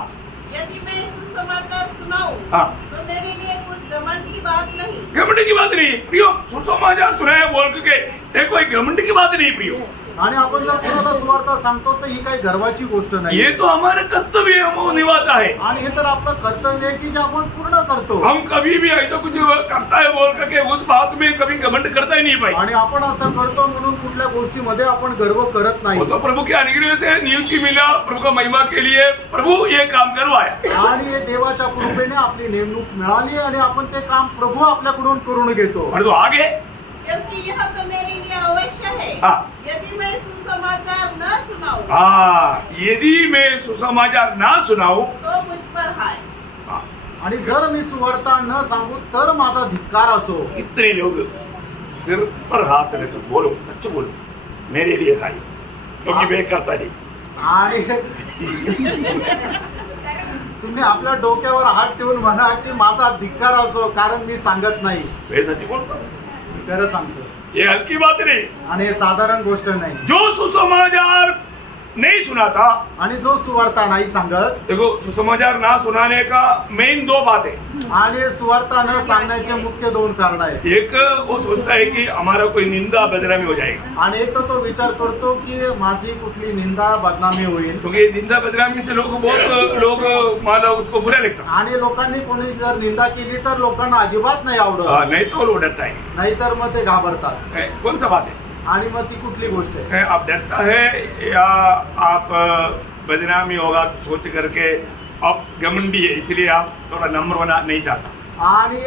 यदि मैं सुसमाचार सुनाऊं हाँ। तो मेरे लिए कुछ घमंड की बात नहीं. घमंड की बात नहीं प्रियो, सुसमाचार सुनाया बोल के ये कोई घमंड की बात नहीं प्रियो। आणि आपण जर कोणाला सुवार्ता सांगतो तर ही काही गर्वाची गोष्ट नाही. ये तो हमारा कर्तव्य है, हम निभाता है। आणि हे तर आपलं कर्तव्य आहे की जे आपण पूर्ण करतो. हम कभी भी ऐसा कुछ करता है बोल करके उस बात में कभी घमंड करता ही नहीं भाई। आणि आपण असं करतो म्हणून कुठल्या गोष्टीमध्ये आपण गर्व करत नाही. वो तो प्रभु के अनुग्रह से नियुक्ति मिला, प्रभु का महिमा के लिए प्रभु ये काम करवाया। आणि हे देवाच्या कृपेने आपली नेमणूक मिळाली आणि आपण ते काम प्रभू आपल्याकडून करून घेतो. परंतु आगे क्योंकि यह तो मेरे लिए अवश्य है. हाँ। यदि मैं सुसमाचार न सुनाऊं यदि मैं सुसमाचार ना सुनाऊं तो मुझ पर हाय. हाँ, आणि जर मी सुवार्ता न सांगू तर माझा धिक्कार असो. इतने लोग सिर पर हाथ रख बोलो सच बोलो मेरे लिए भाई क्योंकि मैं करता नहीं। आणि तुम्ही आपल्या डोक्यावर हात ठेवून म्हणा की माझा धिक्कार असो कारण मी सांगत नाही. मैं सच बोलता हूं। मी खरं सांगतो. ये हल्की बात नहीं। आणि हे साधारण गोष्ट नाही. जो सुसमाचार नहीं सुनाता, आणि जो सुवार्ता नाही सांगत. देखो सुसमाचार ना सुनाने का मेन 2 बातें। आणि सुवार्ता न सांगण्याचे मुख्य 2 कारण आहेत. एक वो सोचता है कि हमारा कोई निंदा बदनामी हो जाएगा, आणि एक तो विचार करतो की माझी कुठली निंदा बदनामी होईल. क्योंकि निंदा बदनामी से बहुत लोग मानो उसको बुरा लगता। आणि लोकांनी कोणी जर निंदा केली तर लोकांना अजिबात नाही आवडत. नहीं तो वो डरता है। नाहीतर मग ते घाबरतात. कौन सा बात है? आणि मग ती कुठली गोष्ट आहे. आप डरता है या आप बदनामी होगा सोच करके आप घमंडी है इसलिए आप थोड़ा नम्र होना नहीं चाहता। आणि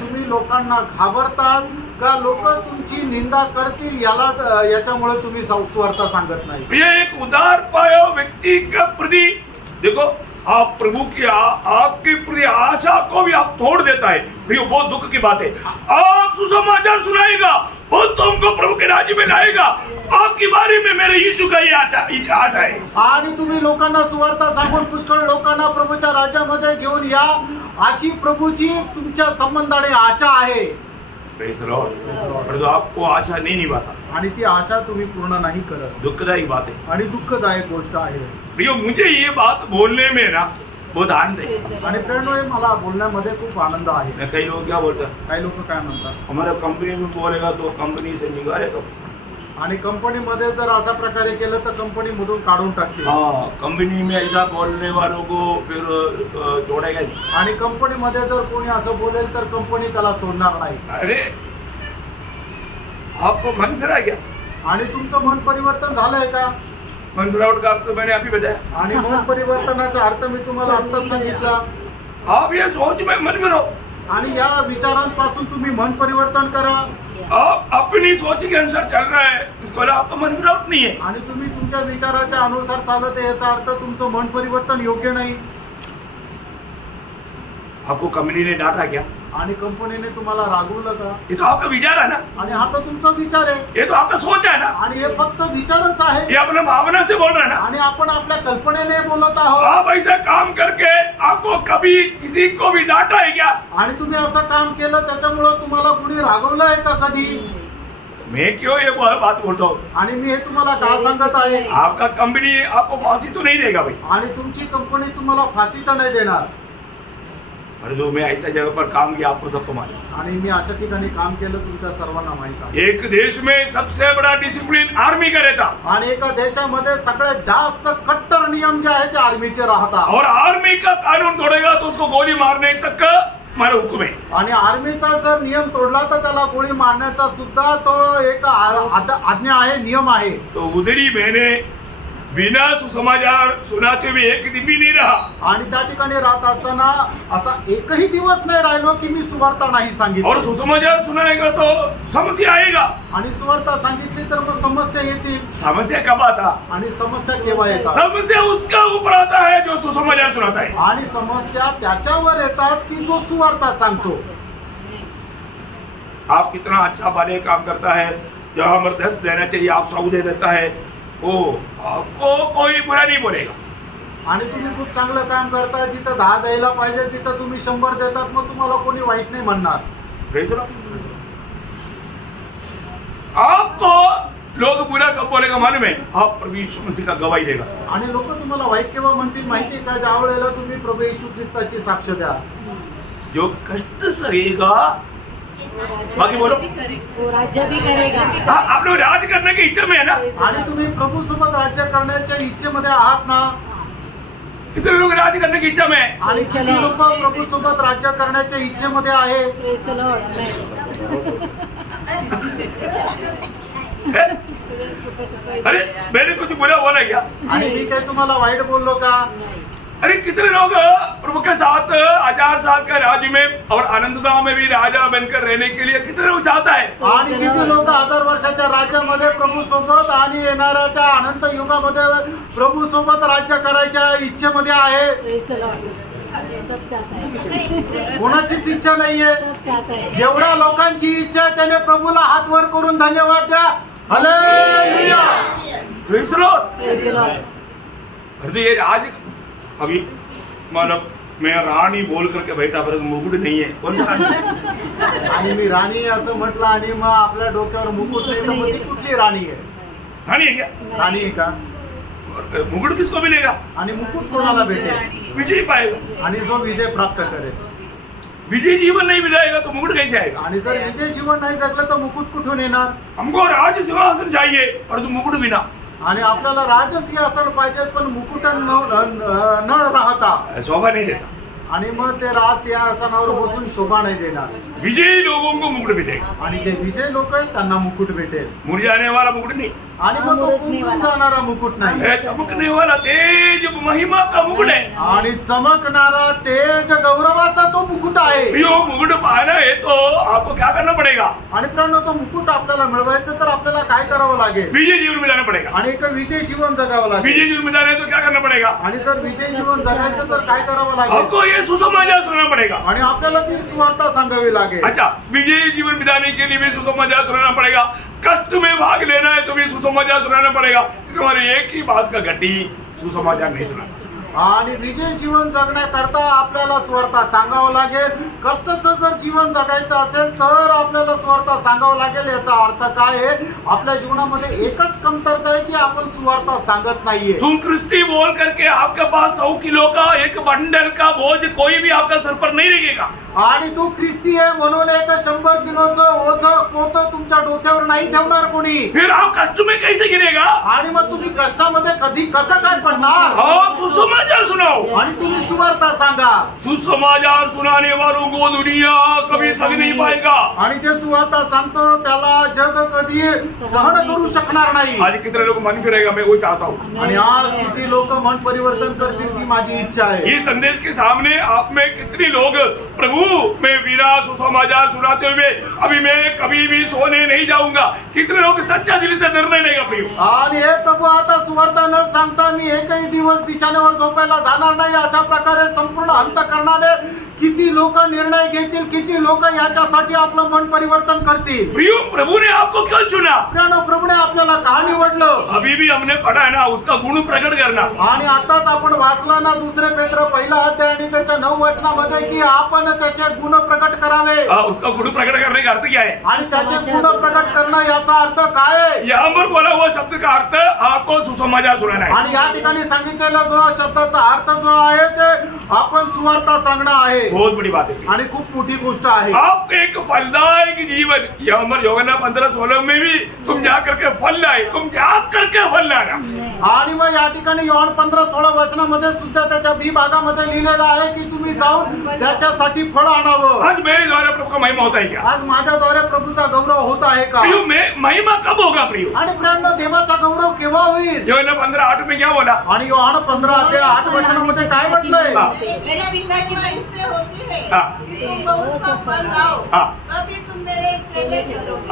तुम्ही लोकांना घाबरतात का लोक तुमची निंदा करतील याच्यामुळे तुम्ही सुवार्ता सांगत नाही. ये एक उदार पाया व्यक्ति का प्रति देखो आप प्रभु की आपके प्रति आशा को भी आप तोड़ देता है। ये बहुत दुख की बात है। आप सुसमाचार सुनाएगा बहुत तुमको प्रभु के राज्य में लाएगा। आपकी बारी में मेरे यीशु का ये आशा है। आणि तुम्ही लोकांना सुवार्ता सांगून पुष्कळ लोकांना प्रभूच्या राज्यामध्ये घेऊन या अशी प्रभूची तुमच्या संबंधाने आशा आहे. Praise the Lord. परंतु आपको आशा नहीं निभाता, आणि ती आशा तुम्ही पूर्ण नाही करत. दुखदायी बात है। आणि दुःखदायक गोष्ट आहे. प्रियो मुझे ये बात बोलने में ना बहुत आनंद है। आणि प्रेरणो मला बोलण्यामध्ये खूप आनंद आहे. कई लोग क्या बोलते हैं काही लोक काय म्हणतात हमारा कंपनी में बोलेगा तो कंपनी से निकालेगा। आणि कंपनीमध्ये जर अशा प्रकारे केलं तर कंपनीमधून काढून टाकतील. हाँ, कंपनी में ऐसा बोलने वालों को फिर छोड़ेगा नहीं। आणि कंपनीमध्ये जर कोणी असं बोलेल तर कंपनी त्याला सोडणार नाही. अरे आपको मन फिरा क्या? आणि तुमचं मन परिवर्तन झालंय का? मन फिरावट का अर्थ मैंने अभी बताया। आणि मन परिवर्तनाचा अर्थ मी तुम्हाला आत्ताच सांगितला. आप ये सोच में मन फिरो। आणि या विचारांपासून तुम्ही मन परिवर्तन करा. आप अपनी अपनी सोच के अनुसार चल रहा है, इसको बोला आपका मन विराट नहीं है। आणि तुम्ही तुमच्या विचाराच्या अनुसार चालत आहे याचा अर्थ तुमचं मन परिवर्तन योग्य नाही. आपको कंपनी ने डांटा क्या? आणि कंपनीने तुम्हाला रागवलं का? ये तो आपका विचार है ना, आणि हा तर तुमचा विचार आहे. ये तो आपका सोच है ना, आणि हे फक्त विचारच आहे. ये अपना भावना से बोल रहा है ना। आणि आपण आपल्या कल्पनेने बोलत आहोत. आप ऐसा काम करके आपको कभी किसी को भी डांटा है क्या? आणि तुम्ही असं काम केलं त्याच्यामुळं तुम्हाला कुणी रागवलं आहे का कधी? मैं क्यों ये बात बोलता हूँ? आणि मी हे तुम्हाला का सांगत आहे? आपका कंपनी आपको फांसी तो नहीं देगा भाई, आणि तुमची कंपनी तुम्हाला फाशी तर नाही देणार. परंतु मैं ऐसा जगह पर काम किया, आपको सबको मालूम। आणि मी अशा ठिकाणी काम केलं तुमच्या सर्वांना माहित आहे. एक देश में सबसे बड़ा डिसिप्लिन आर्मी का रहता, आणि एका देशामध्ये सगळ्यात जास्त कट्टर नियम जे आहे ते आर्मीचे राहतात. और आर्मी का कानून तोड़ेगा तो उसको गोली मारने तक का हमारा हुक्म है। आणि आर्मीचा जर नियम तोडला तर त्याला गोळी मारण्याचा सुद्धा तो एक आज्ञा आहे, नियम आहे. तो उधरी मैंने बिना सुसमाचार सुनाते हुए एक दिन भी नहीं रहा। आणि त्या ठिकाणी राहत असताना असा एकही दिवस नाही राहिलो की मी सुवार्ता नाही और सांगितली. सुसमाचार सुनाएगा तो समस्या आएगा। आणि सुवार्ता सांगितली तर मग समस्या येतील. समस्या कब आता? आणि समस्या केव्हा येतात? समस्या उसका ऊपर आता है जो सुसमाचार सुनाता है। आणि समस्या त्याच्यावर येतात की जो सुवार्ता सांगतो. आप कितना अच्छा भले काम करता है, जो हमें 10 देना चाहिए आप 100 दे देता है, वो आपको कोई बुरा नहीं बोलेगा। आणि तुम्ही खूप चांगलं काम करता, जिथं 10 द्यायला पाहिजे तिथं तुम्ही 100 देतात, मग तुम्हाला कोणी वाईट नाही म्हणणार. Praise the Lord. आपको लोग बुरा कब बोलेगा मालूम है? आप प्रभु यीशु मसीह का गवाही देगा। आणि लोक तुम्हाला वाईट केव्हा म्हणतील माहिती का? ज्या वेळेला तुम्ही प्रभू येशू ख्रिस्ताची साक्ष द्या. जो कष्ट सहेगा, बाकी बोलो। वो राज्य भी करेगा. हाँ, आप लोग राज करने की इच्छा में है ना? आणि तुम्ही प्रभू सोबत राज्य करण्याच्या इच्छेमध्ये आहात ना? कितने लोग राज करने की इच्छा में है? आणि किती लोक प्रभू सोबत राज्य करण्याच्या इच्छेमध्ये आहे? Praise the Lord. Amen. है? अरे मैंने कुछ बुरा बोला क्या? आणि मी काही तुम्हाला वाईट बोललो का? अरे कितने लोग प्रभु के साथ 1000 साल के राज्य में और आनंदधाम में भी राजा बनकर रहने के लिए कितने लोग चाहता है? आणि किती लोक 1000 वर्षाच्या राज्यामध्ये प्रभू सोबत आणि येणाऱ्या त्या अनंत युगामध्ये प्रभू सोबत राज्य करायच्या इच्छेमध्ये आहे? Praise the Lord. सब चाहता है. कोणाचीच इच्छा नाहीये. सब चाहता है. जेवढ्या लोकांची इच्छा आहे त्याने प्रभूला हात वर करून धन्यवाद द्या. Hallelujah. Praise the Lord. Praise the Lord. अरे ये राज अभी मतलब मैं रानी बोल करके बैठा, पर मुकुट नहीं है। कौन सा रानी? आणि मी राणी असं म्हटलं आणि मग आपल्या डोक्यावर मुकुट नाही तर मग ती कुठली राणी आहे? रानी है क्या? राणी आहे का? मुकुट किसको मिलेगा? आणि मुकुट कोणाला भेटेल? विजय पाएगा। आणि जो विजय प्राप्त करेल. विजय जीवन नहीं मिलेगा तो मुकुट कैसे आएगा? आणि जर विजय जीवन नाही जगलं तर मुकुट कुठून येणार? हमको राज सिंहासन चाहिए पर तुम मुकुट बिना। आणि आपल्याला राजसिंहासन पाहिजे पण मुकुट न राहता. शोभा नहीं देता। आणि मग ते राजसिंहासनावर बसून शोभा नाही देणार. विजयी लोगों को मुकुट मिलेगा, आणि जे विजय लोक आहेत त्यांना मुकुट भेटेल. मुड़ जाने वाला मुकुट नहीं, आणि मग तो उमटून जाणारा मुकुट नाही. है चमकने वाला तेज महिमा का मुकुट है। आणि चमकणारा तेज गौरवाचा तो मुकुट आहे. यो मुकुट पाना है तो आपको क्या करना पड़ेगा? आणि प्राणो तो मुकुट आपल्याला मिळवायचं तर आपल्याला काय करावं लागेल? विजय जीवन में जाना पड़ेगा। आणि एक विजय जीवन जगावं लागेल. विजय जीवन में जाना है तो क्या करना पड़ेगा? आणि जर विजय जीवन जगायचं तर काय करावं लागेल? आपको ये सुसमाचार सुनाना पड़ेगा। आणि आपल्याला ती सुवार्ता सांगावी लागेल. अच्छा, विजय जीवन बिताने के लिए भी सुसमाचार सुनाना पड़ेगा। कष्ट में भाग लेना है तो भी सुसमाचार सुनाना पड़ेगा। इसके हमारे एक ही बात का घटी, सुसमाचार नहीं सुना। आणि विजय जीवन जगण्याकरता आपल्याला सुवार्ता सांगावं लागेल. कष्टाचं जर जीवन जगायचं असेल तर आपल्याला सुवार्ता सांगावं लागेल. याचा अर्थ काय आहे? आपल्या जीवनामध्ये एकच कमतरता आहे की आपण सुवार्ता सांगत नाहीये. तुम क्रिस्ती बोल करके आपके पास 100 किलो का एक बंडल का बोझ कोई भी आपका सर पर नहीं रहेगा। आणि तू ख्रिस्ती आहे म्हणून एक 100 किलोचं ओझं पोतं तुमच्या डोक्यावर नाही ठेवणार कोणी. फिर आप कष्ट में कैसे गिरेगा? आणि मग तुम्ही कष्टामध्ये कधी कसं काय पडणार? आप सुसमाचार सुनाओ। आणि तुम्ही सुवार्ता सांगा. सुसमाचार सुनाने वालों को दुनिया कभी सह नहीं पाएगा। आणि जे सुवार्ता सांगतो त्याला जग कधी सहन करू शकणार नाही. आज कितने लोग मन फिरेगा, मैं वो चाहता हूँ। आणि आज किती लोक मन परिवर्तन करतील ती माझी इच्छा आहे. ये संदेश के सामने आप में कितने लोग प्रभु मैं बिना सुसमाचार सुनाते हुए अभी मैं कभी भी सो सोने नहीं जाऊंगा। कितने लोग सच्चा दिल से निर्णय लेगा प्रियो? आणि हे प्रभु आता सुवार्ता न सांगता मी एकही दिवस बिछाण्यावर झोपायला जाणार नाही अशा प्रकारे संपूर्ण अंतःकरणाने किती लोक निर्णय घेतील, किती लोक याच्यासाठी आपलं मन परिवर्तन करतील. प्रियो, प्रभु ने आपको क्यों चुना? प्रियानो, प्रभुने आपल्याला का निवडलं? अभी भी हमने पढ़ा है ना, उसका गुण प्रकट करना. आणि आताच आपण वाचला ना 2 पेत्र 1 अध्याय आणि त्याच्या 9 वचनामध्ये की आपण त्याचे गुण प्रकट करावे. उसका गुण प्रकट करने का अर्थ क्या है? आणि त्याचे गुण प्रकट करणं याचा अर्थ काय आहे? यहाँ पर बोला हुआ शब्द का अर्थ आपको सुसमाचार सुनाना है. आणि या ठिकाणी सांगितलेला जो शब्दाचा अर्थ जो आहे ते आपण सुवार्ता सांगणं आहे. बहुत बड़ी बात है. आणि खूप मोठी गोष्ट आहे. आपको एक फलदायक जीवन, यहाँ योहन्ना 15:16 में भी तुम जा करके फल लाए, तुम जा करके फल लाना. आणि मग या ठिकाणी योहान 15:16 वचनामध्ये सुद्धा त्याच्या बी भागामध्ये लिहिलेलं आहे की तुम्ही जाऊन त्याच्यासाठी फळ आणावं. आज मेरे द्वारा प्रभु का महिमा होता है क्या? आज माझ्याद्वारे प्रभूचा गौरव होत आहे का? प्रियो, महिमा कब होगा प्रियो? आणि प्रियांनो, देवाचा गौरव केव्हा होईल? योहन्ना 15:8 में क्या बोला? आणि योहान 15:8 वचनामध्ये काय म्हटलंय? मेरे पिता की वजह से होती है हाँ. कि तुम बहुत सा फल लाओ, हाँ. तभी तुम मेरे चेले ठहरोगे.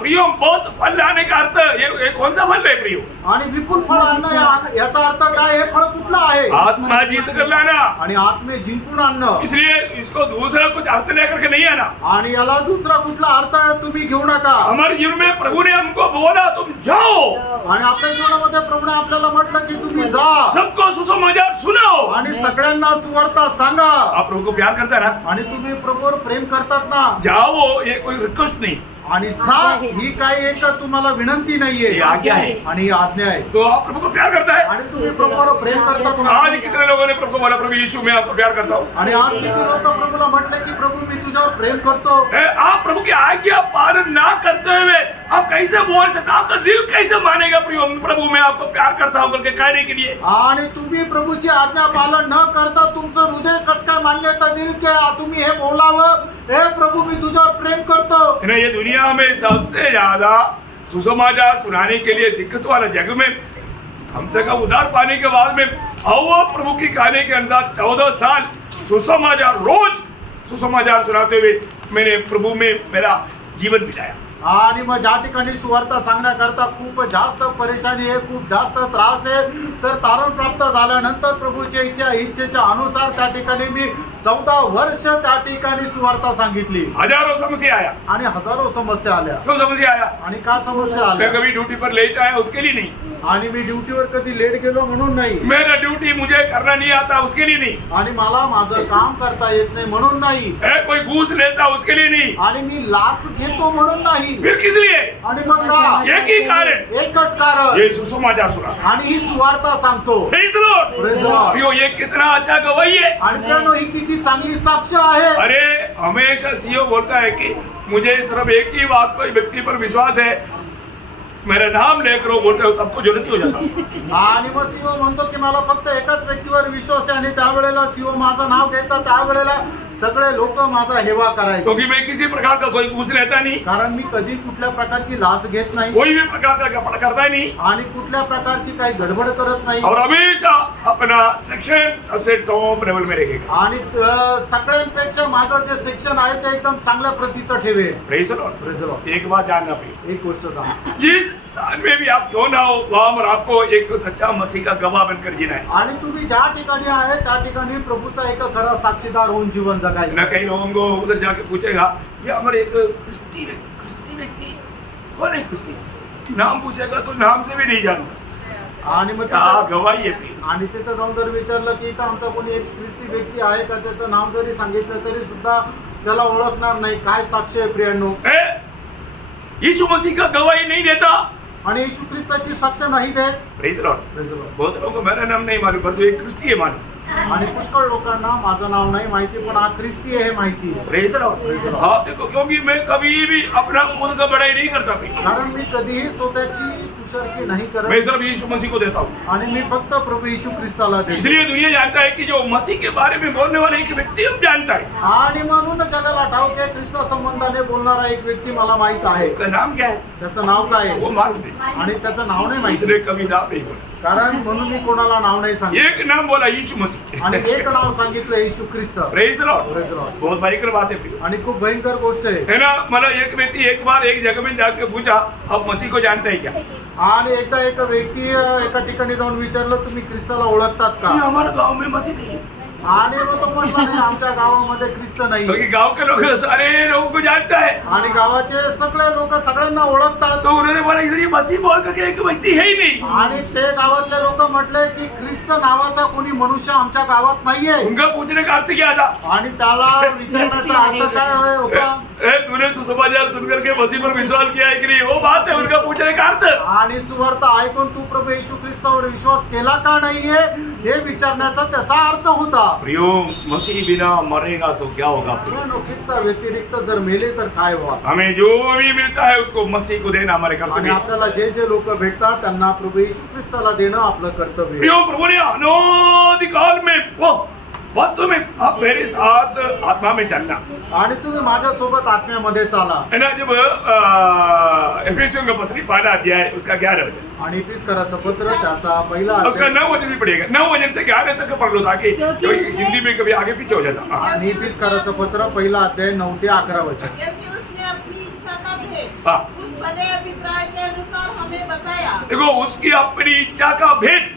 प्रियो, बहुत फल लाने का अर्थ ये कौन सा फल है प्रियो? आणि विपुल फळ आणणं याचा अर्थ काय? हे फळ कुठलं आहे? आत्मा जीत कर लाना. आणि आत्मे जिंकून आणणं. इसलिए इसको दूसरा कुछ अर्थ लेकर के नहीं आना. आणि याला दुसरा कुठला अर्थ तुम्ही घेऊ नका. हमारे जीवन में प्रभु ने हमको बोला तुम जाओ, आणि आपल्या जीवनामध्ये प्रभूने आपल्याला म्हटलं की तुम्ही जा सबको सुसमाचार सुनाओ. आणि सगळ्यांना सुवार्ता सांगा. आप प्रभु को प्यार करता है ना? आणि तुम्ही प्रभूवर प्रेम करतात ना? जाओ, ये कोई रिक्वेस्ट नहीं, आणि जा ही काही एक तुम्हाला विनंती नाहीये, ये आज्ञा है. आणि ही आज्ञा आहे. तो आप प्रभु को प्यार करता है? आणि तुम्ही प्रभूवर प्रेम करतात ना? आज कितने लोगों ने प्रभु को बोला, प्रभु यीशु मैं आपको प्यार करता हूँ. आणि आज किती लोक प्रभूला म्हटले की प्रभू मी तुझ्यावर प्रेम करतो. आप प्रभु की आज्ञा पालन ना करते हुए आप कैसे बोल सकते? आपका दिल कैसे मानेगा प्रभु मैं आपको प्यार करता हूँ करके कहने के लिए? आणि तुम्ही प्रभूची आज्ञा पालन न करता तुमचं हृदय कसं काय मान्यता देईल की तुम्ही हे बोलावं, हे प्रभु मी तुझ्यावर प्रेम करतो. ये दुनिया में सबसे ज्यादा सुसमाचार सुनाने के लिए दिक्कत वाला जग में हमसे का उधार पाने के बाद में हवा प्रभु की कहने के अनुसार 14 साल सुसमाचार, रोज सुसमाचार सुनाते हुए मैंने प्रभु में मेरा जीवन बिताया. आणि मग ज्या ठिकाणी सुवार्ता सांगण्याकरता खूप जास्त परेशानी आहे, खूप जास्त त्रास आहे, तर तारण प्राप्त झाल्यानंतर प्रभूच्या इच्छेच्या अनुसार त्या ठिकाणी मी 14 वर्ष त्या ठिकाणी सुवार्ता सांगितली. हजारों समस्या आया. आणि हजारो समस्या आल्या. क्यों समस्या आया? आणि का समस्या मैं आल्या? कभी ड्यूटी पर लेट आया उसके लिए नहीं. आणि मी ड्युटीवर कधी लेट गेलो म्हणून नाही. मेरा ड्यूटी मुझे करना नहीं आता उसके लिए नहीं. आणि मला माझं काम करता येत नाही म्हणून नाही. कोई घूस लेता उसके लिए नहीं. आणि मी लाच घेतो म्हणून नाही. फिर किस लिए? आणि मग का? एक ही कारण, एकच कारण, ये सुसमाचार सुना. आणि ही सुवार्ता सांगतो. Praise the Lord. Praise the Lord. प्रियो, ये कितना अच्छा गवाही है. आणि त्यानं ही किती चांगली साक्ष आहे. अरे हमेशा सीओ बोलता है कि मुझे सिर्फ एक ही बात पर व्यक्ति पर विश्वास है, मेरा नाम लेकर वो बोलते हो सबको जुलसी हो जाता. आणि मग सीओ म्हणतो की मला फक्त एकाच व्यक्तीवर विश्वास आहे, आणि त्यावेळेला सीओ माझं नाव घ्यायचं, त्यावेळेला सगळे लोक माझा हेवा करायचे. क्योंकि मैं किसी प्रकार का कोई घूस लेता नहीं, कारण मी कधी कुठल्या प्रकारची लाच घेत नाही, कोई भी प्रकार का कपड़ा करता नहीं, आणि कुठल्या प्रकारची काही गडबड करत नाही, और हमेशा अपना सेक्शन सबसे टॉप लेवल में रहेगा. आणि सगळ्यांपेक्षा माझं जे सेक्शन आहे ते एकदम चांगल्या प्रतीचं ठेवे. Praise the Lord. Praise the Lord. एक बात जानना प्रिय, एक गोष्ट सांग, जिस स्थान में भी आप क्यों ना हो वहां पर आपको एक सच्चा मसीह का गवाह बनकर जीना है. आणि तुम्ही ज्या ठिकाणी आहे त्या ठिकाणी प्रभूचा एक खरा साक्षीदार होऊन जीवन ना जगायचं. कई लोगों को उधर जाके पूछेगा ये हमारे एक क्रिस्ती व्यक्ति कौन है? क्रिस्ती नाम पूछेगा तो नाम से भी नहीं जानता. आणि मग क्या तिथं- गवाही है प्रिय. आणि तिथं जाऊन जर विचारलं की इथं आमचा कोणी एक ख्रिस्ती व्यक्ती आहे का, त्याचं नाव जरी सांगितलं तरी सुद्धा त्याला ओळखणार नाही. काय साक्ष आहे प्रियांनो? यीशु मसीह का गवाही नहीं देता. आणि येशू ख्रिस्ताची साक्ष नाही देत. Praise the Lord. Praise the Lord. बहुत लोगों को मेरा नाम नहीं मालूम, परंतु एक क्रिस्ती है मालूम. आणि पुष्कळ लोकांना माझं नाव नाही माहिती, पण हा ख्रिस्ती आहे हे माहिती आहे. Praise the Lord. Praise the Lord. हाँ देखो, क्योंकि मैं कभी भी अपना खुद का बड़ाई नहीं करता प्रिय. कारण मी कधीही स्वतःची तुषारकी नाही मैं करत, सिर्फ यीशु मसीह को देता हूँ. आणि मी फक्त प्रभू येशू ख्रिस्ताला देतो. इसलिए दुनिया जानता है कि जो मसीह के बारे में बोलने वाला एक व्यक्ति हम जानता है. आणि म्हणून जगाला ठाऊक आहे ख्रिस्ता संबंधाने बोलणारा एक व्यक्ती मला माहित आहे. उसका नाम क्या है त्याचं नाव काय वो आहे मालूम नहीं. आणि त्याचं नाव नाही माहिती. इसलिए कभी नाम नहीं बोला. कारण म्हणून मी कोणाला नाव नाही सांगितलं एक नाम बोला यीशु मसीह. आणि एक नाव सांगितलं Yeshu Khrist. Praise Lord. Praise the Lord. बहुत भयंकर बात है फिर. आणि खूप भयंकर गोष्ट आहे. है ना. मला एक व्यक्ति एक बार एक जगह में जाके पूछा, आप मसीह को जानते हैं क्या? आणि एकदा एक व्यक्ती एका ठिकाणी जाऊन विचारलं, तुम्ही ख्रिस्ताला ओळखतात का? हमारे गांव में मसीह नहीं है. आणि मग तो म्हटला, नाही आमच्या गावामध्ये ख्रिस्त नाही. क्योंकि गांव के लोग सारे लोगों को जानता है. आणि गावाचे सगळे लोक सगळ्यांना ओळखतात. तो उन्होंने बोला ये मसीह बोल करके एक व्यक्ति है ही नहीं. आणि ते गावातले लोक म्हटले की ख्रिस्त नावाचा कोणी मनुष्य आमच्या गावात नाहीये. उनका पूछने का अर्थ क्या था? आणि त्याला विचारण्याचा अर्थ काय होता? तूने सुसमाचार सुन करके मसीह पर विश्वास किया है कि नहीं, वो बात है उनका पूछने का अर्थ. आणि सुवार्थ ऐकून तू प्रभू येशू ख्रिस्तावर विश्वास केला का नाहीये हे विचारण्याचा त्याचा अर्थ होता. प्रियो, मसीह बिना मरेगा तो क्या होगा? ख्रिस्ता व्यतिरिक्त जर मेले तर काय व्हा? हमें जो भी मिलता है उसको मसीह को देना हमारे आणि कर्तव्य. आपल्याला जे जे लोक भेटतात त्यांना प्रभू येशू ख्रिस्ताला देणं आपलं कर्तव्य. प्रियो, प्रभु ने अनादिकाल में वो वास्तव में आप मेरे साथ आत्मा में चलना. आणि तुम्ही माझ्यासोबत आत्म्यामध्ये चाला. है ना. जब एफेसियों का पत्री पहला अध्याय उसका 11 वचन, आणि इफिसकराचं पत्र त्याचा पहिला उसका अध्याय 9 वचन भी पढ़ेगा. 9 वचन से 11 तक पढ़ लो ताकि हिंदी में कभी आगे पीछे हो जाता. हाँ. आणि इफिसकराचं पत्र पहिला अध्याय 9 ते 11 वचन. क्योंकि उसने अपनी इच्छा का भेद हाँ. उस भले अभिप्राय के अनुसार हमें बताया। देखो उसकी अपनी इच्छा का भेद.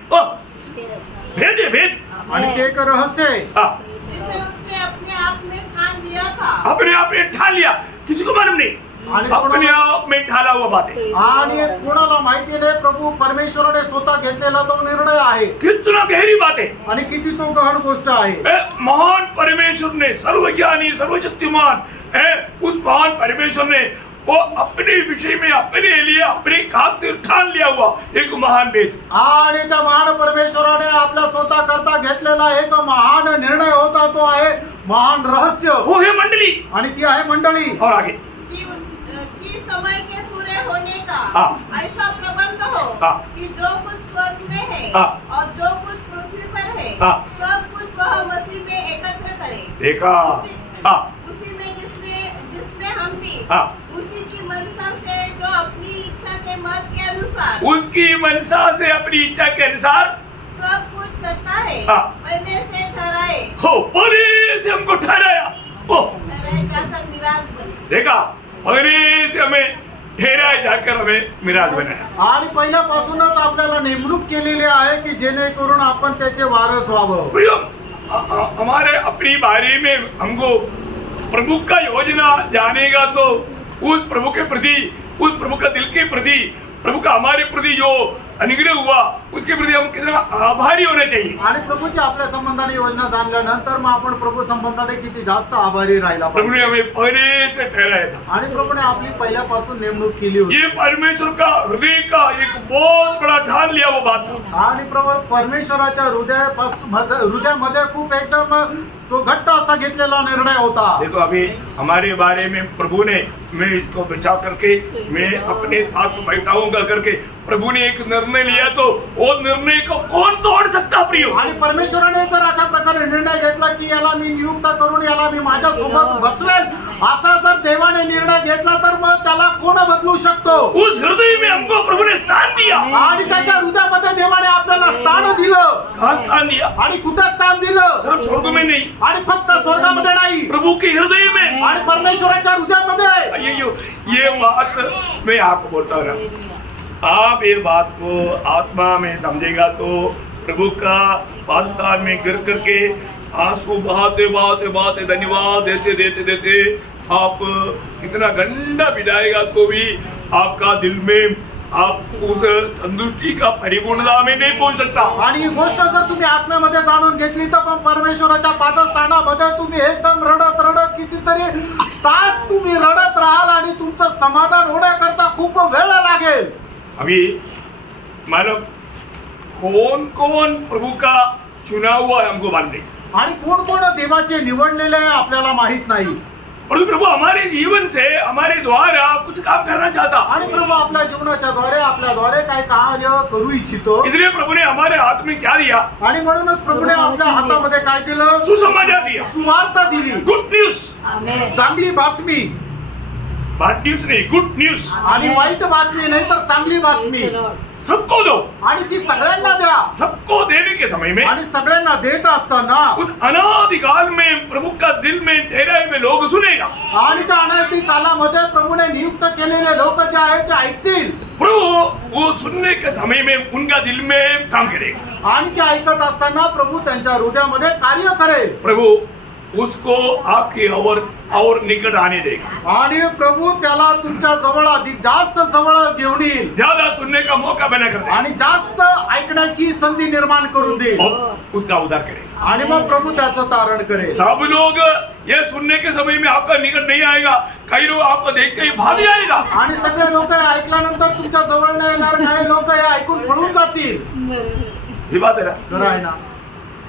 भेद है भेद. आणि ते एक रहस्य आहे. हाँ. जिसे उसने अपने आप में ठान लिया था। अपने आप में ठान लिया. किसी को मालूम नहीं. आणि अपने कोणाला- आप में ठाला हुआ बात है. आणि कोणाला माहिती नाही, प्रभू परमेश्वराने स्वतः घेतलेला तो निर्णय आहे. कितना गहरी बात है. आणि किती तो गहन गोष्ट आहे. महान परमेश्वर ने, सर्वज्ञानी सर्वशक्तिमान है, उस महान परमेश्वर ने वो अपने विषय में अपने लिए अपने खातिर ठान लिया हुआ एक महान भेद. आणि त्या महान परमेश्वराने आपल्या स्वतः करता घेतलेला एक महान निर्णय होता, तो आहे महान रहस्य. वो है मंडली. आणि ती आहे मंडळी. और आगे कि समय के पूरे होने का हाँ. ऐसा प्रबंध हो हाँ. कि जो कुछ स्वर्ग में है हाँ. और जो कुछ पृथ्वी पर है हाँ. सब कुछ वह मसीह में एकत्र करे। देखा. हाँ. उसी में जिसमें हम भी हाँ. उसी की मनसा से जो अपनी इच्छा के मत के अनुसार उसकी मनसा से अपनी इच्छा के अनुसार सब कुछ करता है। हाँ. पहले से ठहराए हो पहले से हमको ठहराया. ओ ठहराए जाकर मिराज बने। देखा, पहले से हमें ठहराया जाकर हमें मिराज बनाया. आणि पहिल्यापासूनच आपल्याला नेमणूक केलेली आहे की जेणेकरून आपण त्याचे वारस व्हावं. प्रियो, हमारे अपनी बारे में हमको प्रभु का योजना जानेगा तो उस प्रभु के प्रति, उस प्रभु का दिल के प्रति, प्रभु का हमारे प्रति जो अनुग्रह हुआ उसके प्रति हम कितना आभारी होना चाहिए. आणि प्रभूची आपल्या संबंधाने योजना जाणल्यानंतर मग आपण प्रभू संबंधाने किती जास्त आभारी राहिला प्रभु पाहिजे. ने हमें पहले से ठहराया था. आणि प्रभूने आपली पहिल्यापासून नेमणूक केली होती. ये परमेश्वर का हृदय का एक बहुत बड़ा ठान लिया वो बात था. आणि प्रभू परमेश्वराच्या हृदयामध्ये खूप एकदम तो घट्ट असा घेतलेला निर्णय होता. देखो अभी हमारे बारे में प्रभु ने, मैं इसको बचा करके मैं अपने साथ बैठाऊंगा करके प्रभु ने एक निर्णय लिया, तो वो निर्णय को कौन तोड़ सकता प्रियो. आणि परमेश्वराने जर अशा प्रकारे निर्णय घेतला की याला मी नियुक्त करून याला मी माझ्या सोबत बसवेल, असा जर देवाने निर्णय घेतला तर मग त्याला कोण बदलू शकतो. उस हृदय में हमको प्रभु ने स्थान दिया. आणि त्याच्या हृदयामध्ये देवाने आपल्याला स्थान दिलं. कहाँ स्थान दिया? आणि कुठं स्थान दिलं? सिर्फ स्वर्ग में नहीं, आणि फक्त स्वर्गामध्ये नाही, प्रभु के हृदय में. आणि परमेश्वराच्या हृदयामध्ये. ये बात मैं आपको बोलता हूँ. आप ये बात को आत्मा में समझेगा तो प्रभु का पादस्थान में गिर करके आंसू बहाते बहाते बहाते धन्यवाद देते देते देते आप कितना गंदा बिताएगा तो भी आपका दिल में आप उस संतुष्टि का परिपूर्णता में नहीं पहुंच सकता. आणि ही गोष्ट जर तुम्ही आत्म्यामध्ये जाणून घेतली तर पण परमेश्वराच्या पादस्थानामध्ये तुम्ही एकदम रडत रडत कितीतरी तास तुम्ही रडत राहाल आणि तुमचं समाधान होण्याकरता खूप वेळ लागेल. अभी मालूम कौन कौन प्रभु का चुना हुआ है हमको मालूम नहीं. आणि कोण कोण देवाचे निवडलेले आहे आपल्याला माहित नाही. परंतु प्रभु हमारे जीवन से हमारे द्वारा कुछ काम करना चाहता. आणि प्रभू आपल्या जीवनाच्या द्वारे आपल्याद्वारे काय कार्य करू इच्छितो. इसलिए प्रभु ने हमारे हाथ में क्या दिया? आणि म्हणूनच प्रभूने आपल्या हातामध्ये काय दिलं? सुसमाचार दिया. सुवार्ता दिली. Good news. चांगली बातमी. बॅड न्यूज नहीं, गुड न्यूज. आणि वाईट बातमी नाही तर चांगली बातमी. सबको दो। आणि ती सगळ्यांना द्या। सबको देने के समय में आणि सगळ्यांना देत असताना उस अनादिकाल में प्रभु का दिल में ठहराए हुए लोग सुनेगा। आणि त्या अनादी कालामध्ये प्रभूने नियुक्त केलेले लोक जे आहेत ते ऐकतील। प्रभु वो सुनने के समय में उनका दिल में काम करेगा। आणि ते ऐकत असताना प्रभू त्यांच्या हृदयामध्ये कार्य करेल। प्रभु उसको आपकी और निकट आने देगा। आणि प्रभू त्याला तुमच्या जवळ अधिक जास्त जवळ घेऊन येईल। ज्यादा सुनने का मौका बना कर देगा आणि जास्त ऐकण्याची संधी निर्माण करून देईल। और उसका उद्धार करेगा। आणि मग प्रभू त्याचं तारण करेल। सब लोग ये सुनने के समय में आपका निकट नहीं आएगा। कई लोग आपको देख के ही भाग जाएगा। आणि सगळे लोक ऐकल्यानंतर तुमच्या जवळ नाही येणार। काही लोक हे ऐकून पळून जातील। ये बात है ना। खरं आहे ना।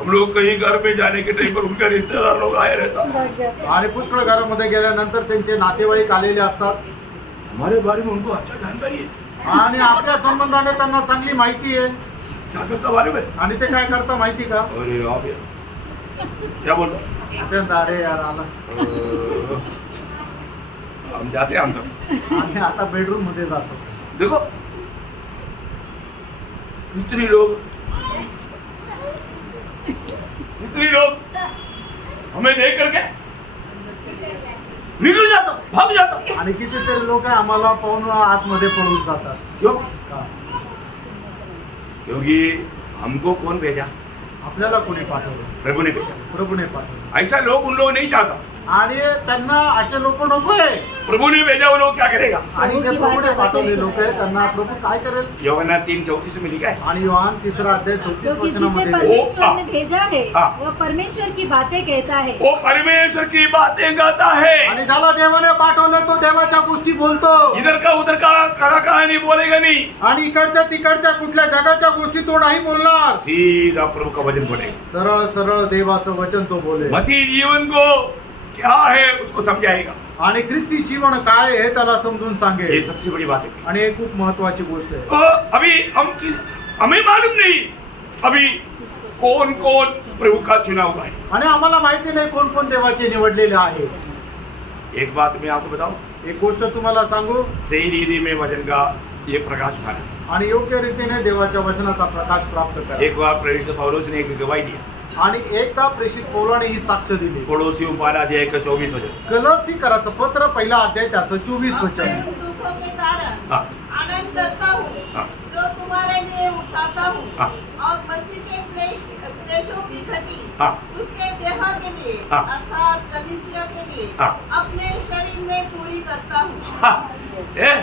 हम लोग कहीं घर में जाने के टाइम पर उनका रिश्तेदार लोग आए रहता। आणि पुष्कळ घरामध्ये गेल्यानंतर त्यांचे नातेवाईक आलेले असतात। हमारे बारे में उनको अच्छा जानकारी है। आणि आपल्या संबंधाने त्यांना चांगली माहिती आहे। क्या करता बारे में? आणि ते काय करता माहिती का? अरे आप यार क्या बोल रहा? अत्यंत अरे यार आला। हम जाते हैं अंदर। आणि आता बेडरूम मध्ये जातो। देखो इतनी लोग हमें देख करके निकल जाता, भाग जाता। आणि कितीतरी लोक आम्हाला पाहून आतमध्ये पळून जातात। क्यों? का? क्योंकि हमको कौन भेजा? आपल्याला कोणी पाठवलं? प्रभु ने भेजा। प्रभूने पाठवलं। ऐसा लोग उन लोग नहीं चाहता। आणि त्यांना असे लोक नकोय। प्रभु ने भेजा वो लोग क्या करेगा? आणि जे प्रभूने पाठवले लोक आहेत त्यांना प्रभु काय करेल? यूहन्ना 3:34 में लिखा है। आणि योहान 3 अध्याय 34 क्योंकि जिसे वचनामध्ये परमेश्वर ने भेजा है हाँ। वह परमेश्वर की बातें कहता है। वो परमेश्वर की बातें गाता है। आणि ज्याला देवाने पाठवले तो देवाच्या गोष्टी बोलतो। इधर का उधर का कहानी बोलेगा नहीं। आणि इकडच्या तिकडच्या कुठल्या जगाच्या गोष्टी तो नाही बोलणार। सीधा प्रभु का वचन बोलेगा। सरळ सरळ देवाचं वचन तो बोलेल। मसीह जीवन को क्या है उसको समझाएगा। आणि ख्रिस्ती जीवन काय हे त्याला समजून ये सांगेल। सबसे बड़ी बात है। आणि हे खूप महत्वाची गोष्ट आहे। तो अभी हमें मालूम नहीं अभी कौन कौन प्रभु का चुना हुआ है। आणि आम्हाला माहिती नाही कोण कोण देवाचे निवडलेले आहे। एक बात मैं आपको बताऊं, एक गोष्ट तुम्हाला सांगू। सही रीति में वचन का ये प्रकाश पाना। आणि योग्य रीतीने देवाच्या वचनाचा प्रकाश प्राप्त करा। एक बार प्रेरित पौलुस ने एक गवाही दी। आणि एकदा प्रेषित पौलाने ही साक्ष दिली। पड़ोसियों पारा अध्याय 24 वचन। कलसीकराचं पत्र पहिला अध्याय त्याचं 24 वचन। मैं दुखों के कारण हाँ आनंद करता हूँ हाँ जो तुम्हारे लिए उठाता हूँ हाँ और मसीह के क्लेशों की घटी हाँ उसके देह के लिए हाँ। अर्थात कलीसिया के लिए हाँ। अपने शरीर में पूरी करता हूँ। हाँ। ए,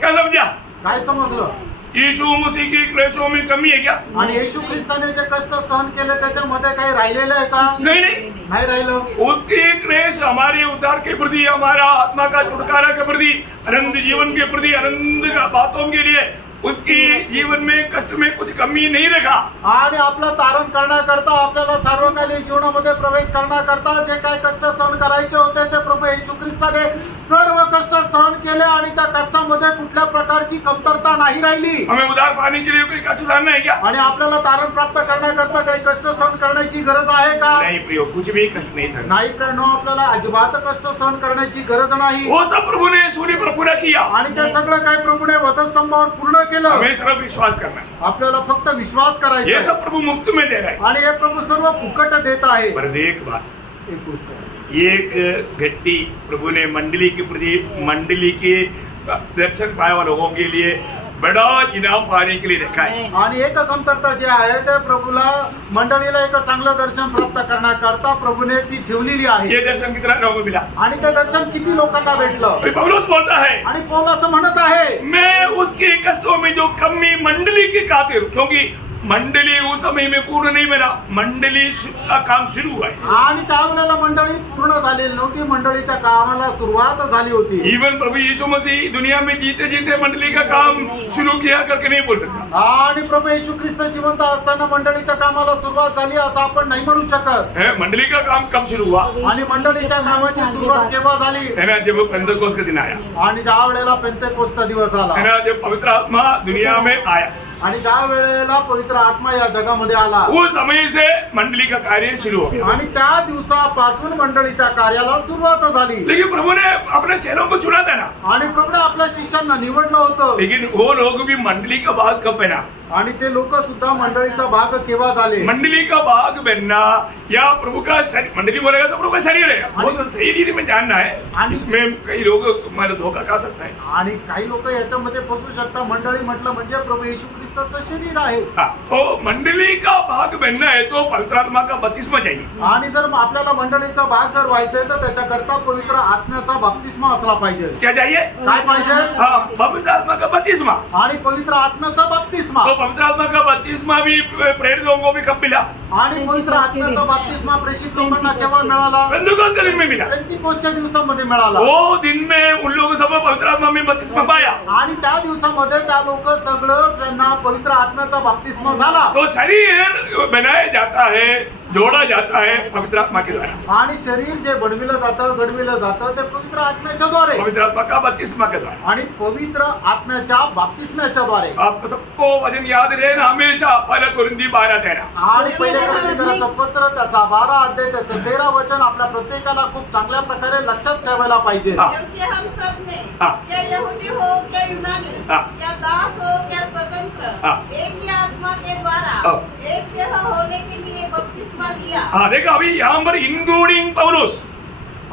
क्या समझा? काय समजलं? यीशु मसीह की क्लेशों में कमी है क्या? आणि येशू ख्रिस्ताने जे कष्ट सहन केले त्याच्यामध्ये काही राहिलेलं आहे का? नहीं नहीं। नाही राहिलं। उसकी क्लेश हमारे उद्धार के प्रति, हमारा आत्मा का छुटकारा के प्रति, अनंत जीवन के प्रति, अनंत बातों के लिए उसकी जीवन में कष्ट में कुछ कमी नहीं रखा। आणि आपलं तारण करण्याकरता आपल्याला सार्वकालिक जीवनामध्ये प्रवेश करण्याकरता जे काही कष्ट सहन करायचे होते ते प्रभू येशू ख्रिस्ताने सर्व कष्ट सहन केले आणि त्या कष्टामध्ये कुठल्या प्रकारची कमतरता नाही राहिली। हमें उद्धार पाने के लिए कोई कष्ट सहना है क्या? आणि आपल्याला तारण प्राप्त करण्याकरता काही कष्ट सहन करण्याची गरज आहे का? नहीं प्रियो, कुछ भी कष्ट नहीं सहना। नाही प्रेरणो, आपल्याला अजिबात कष्ट सहन करण्याची गरज नाही। वो सब प्रभु ने सूली पर पूरा किया। आणि ते सगळं काही प्रभूने वधस्तंभावर पूर्ण केलं। हमें सिर्फ विश्वास करना है। आपल्याला फक्त विश्वास ये करायचा सब प्रभु मुफ्त में दे रहा है। आणि हे प्रभू सर्व फुकट देत आहे। पर एक बात, एक गोष्ट एक घट्टी प्रभु ने मंडली के प्रति, मंडली के दर्शन पाए हुए लोगों के लिए बड़ा इनाम पाने के लिए रखा है। आणि एक कमतरता जे आहे ते प्रभूला मंडळीला एक चांगलं दर्शन प्राप्त करण्याकरता प्रभूने ती ठेवलेली आहे। ये दर्शन कितना लोगों को मिला? आणि ते दर्शन किती लोकांना भेटलं? अभी पौलुस बोलता है, आणि पौल असं म्हणत आहे, मैं उसके कष्टों में जो कमी मंडली की खातिर, क्योंकि मंडली उस समय में पूर्ण नहीं बना, मंडली का काम शुरू हुआ है। आणि त्यावेळेला मंडळी पूर्ण झालेली नव्हती, मंडळीच्या कामाला सुरुवात झाली होती। इवन प्रभु यीशु मसीह दुनिया में जीते जीते मंडली का काम शुरू किया करके नहीं बोल सकता। आणि प्रभू येशू ख्रिस्त जिवंत असताना मंडळीच्या कामाला सुरुवात झाली असं आपण नाही म्हणू शकत। है मंडली का काम कब शुरू हुआ? आणि मंडळीच्या कामाची सुरुवात केव्हा झाली? है ना, जब पेंतेकोस्त का दिन आया। आणि ज्या वेळेला पेंतेकोस्तचा दिवस आला, है ना, जब पवित्र आत्मा दुनिया में आया। आणि ज्या वेळेला पवित्र पवित्र आत्मा या जगामध्ये आला उस समय से मंडली का कार्य शुरू हो गया। आणि त्या दिवसापासून मंडळीच्या कार्याला सुरुवात झाली. लेकिन प्रभु ने अपने चेलों को चुना था ना, आणि प्रभूने आपल्या शिष्यांना निवडलं होतं. लेकिन वो लोग भी मंडली का भाग कब बना? आणि ते लोक सुद्धा मंडळीचा भाग केव्हा झाले? मंडली का भाग बनना या प्रभु का शरीर, मंडली बोलेगा तो प्रभु का शरीर है, वो तो सही रीति में जानना है। इसमें कई लोग मतलब धोखा खा सकता है। आणि काही लोक याच्यामध्ये फसू शकतात. मंडळी म्हटलं म्हणजे प्रभू येशू ख्रिस्ताचं शरीर आहे. हाँ, तो मंडली का भाग बनना है तो पवित्र आत्मा का बपतिस्मा चाहिए। आणि जर आपल्याला मंडळीचा भाग जर व्हायचा आहे तर त्याच्याकरता पवित्र आत्म्याचा बाप्तिस्मा असला पाहिजे. क्या चाहिए? काय पाहिजे? हाँ, पवित्र आत्मा का बपतिस्मा। आणि पवित्र आत्म्याचा बाप्तिस्मा. तो पवित्र आत्मा का बपतिस्मा भी प्रेरित लोगों को भी कब मिला? आणि पवित्र आत्म्याचा बाप्तिस्मा प्रेषित लोकांना केव्हा मिळाला? पेंटेकोस्त के दिन में मिला। पेंटेकोस्तच्या दिवसामध्ये मिळाला. वो दिन में उन लोगों सब पवित्र आत्मा में बपतिस्मा पाया। आणि त्या दिवसामध्ये त्या लोक सगळं त्यांना पवित्र आत्म्याचा बाप्तिस्मा झाला. तो शरीर बनाया जाता है, जोड़ा जाता है पवित्र आत्मा के द्वारा। आणि शरीर जे बनविलं जातं घडविलं जातं ते पवित्र आत्म्याच्या द्वारे पवित्र आत्मा का बपतिस्मा के द्वारा। आणि पवित्र आत्म्याच्या बाप्तिस्म्याच्या द्वारे. आपको सबको वचन याद रहना हमेशा, पहला कुरिन्थी 12:13। आणि पहिले कोरिन्थीकराचं पत्र त्याचा 12 अध्याय त्याचं 13 वचन आपल्या प्रत्येकाला खूप चांगल्या प्रकारे लक्षात ठेवायला पाहिजे. हाँ। क्योंकि हम सब ने हाँ। क्या यहूदी हो क्या यूनानी, हाँ। क्या दास हो क्या स्वतंत्र, हाँ। एक ही आत्मा के द्वारा हाँ। एक देह होने के लिए बपतिस्मा लिया। हाँ, देखो अभी यहाँ पर इंक्लूडिंग पौलुस,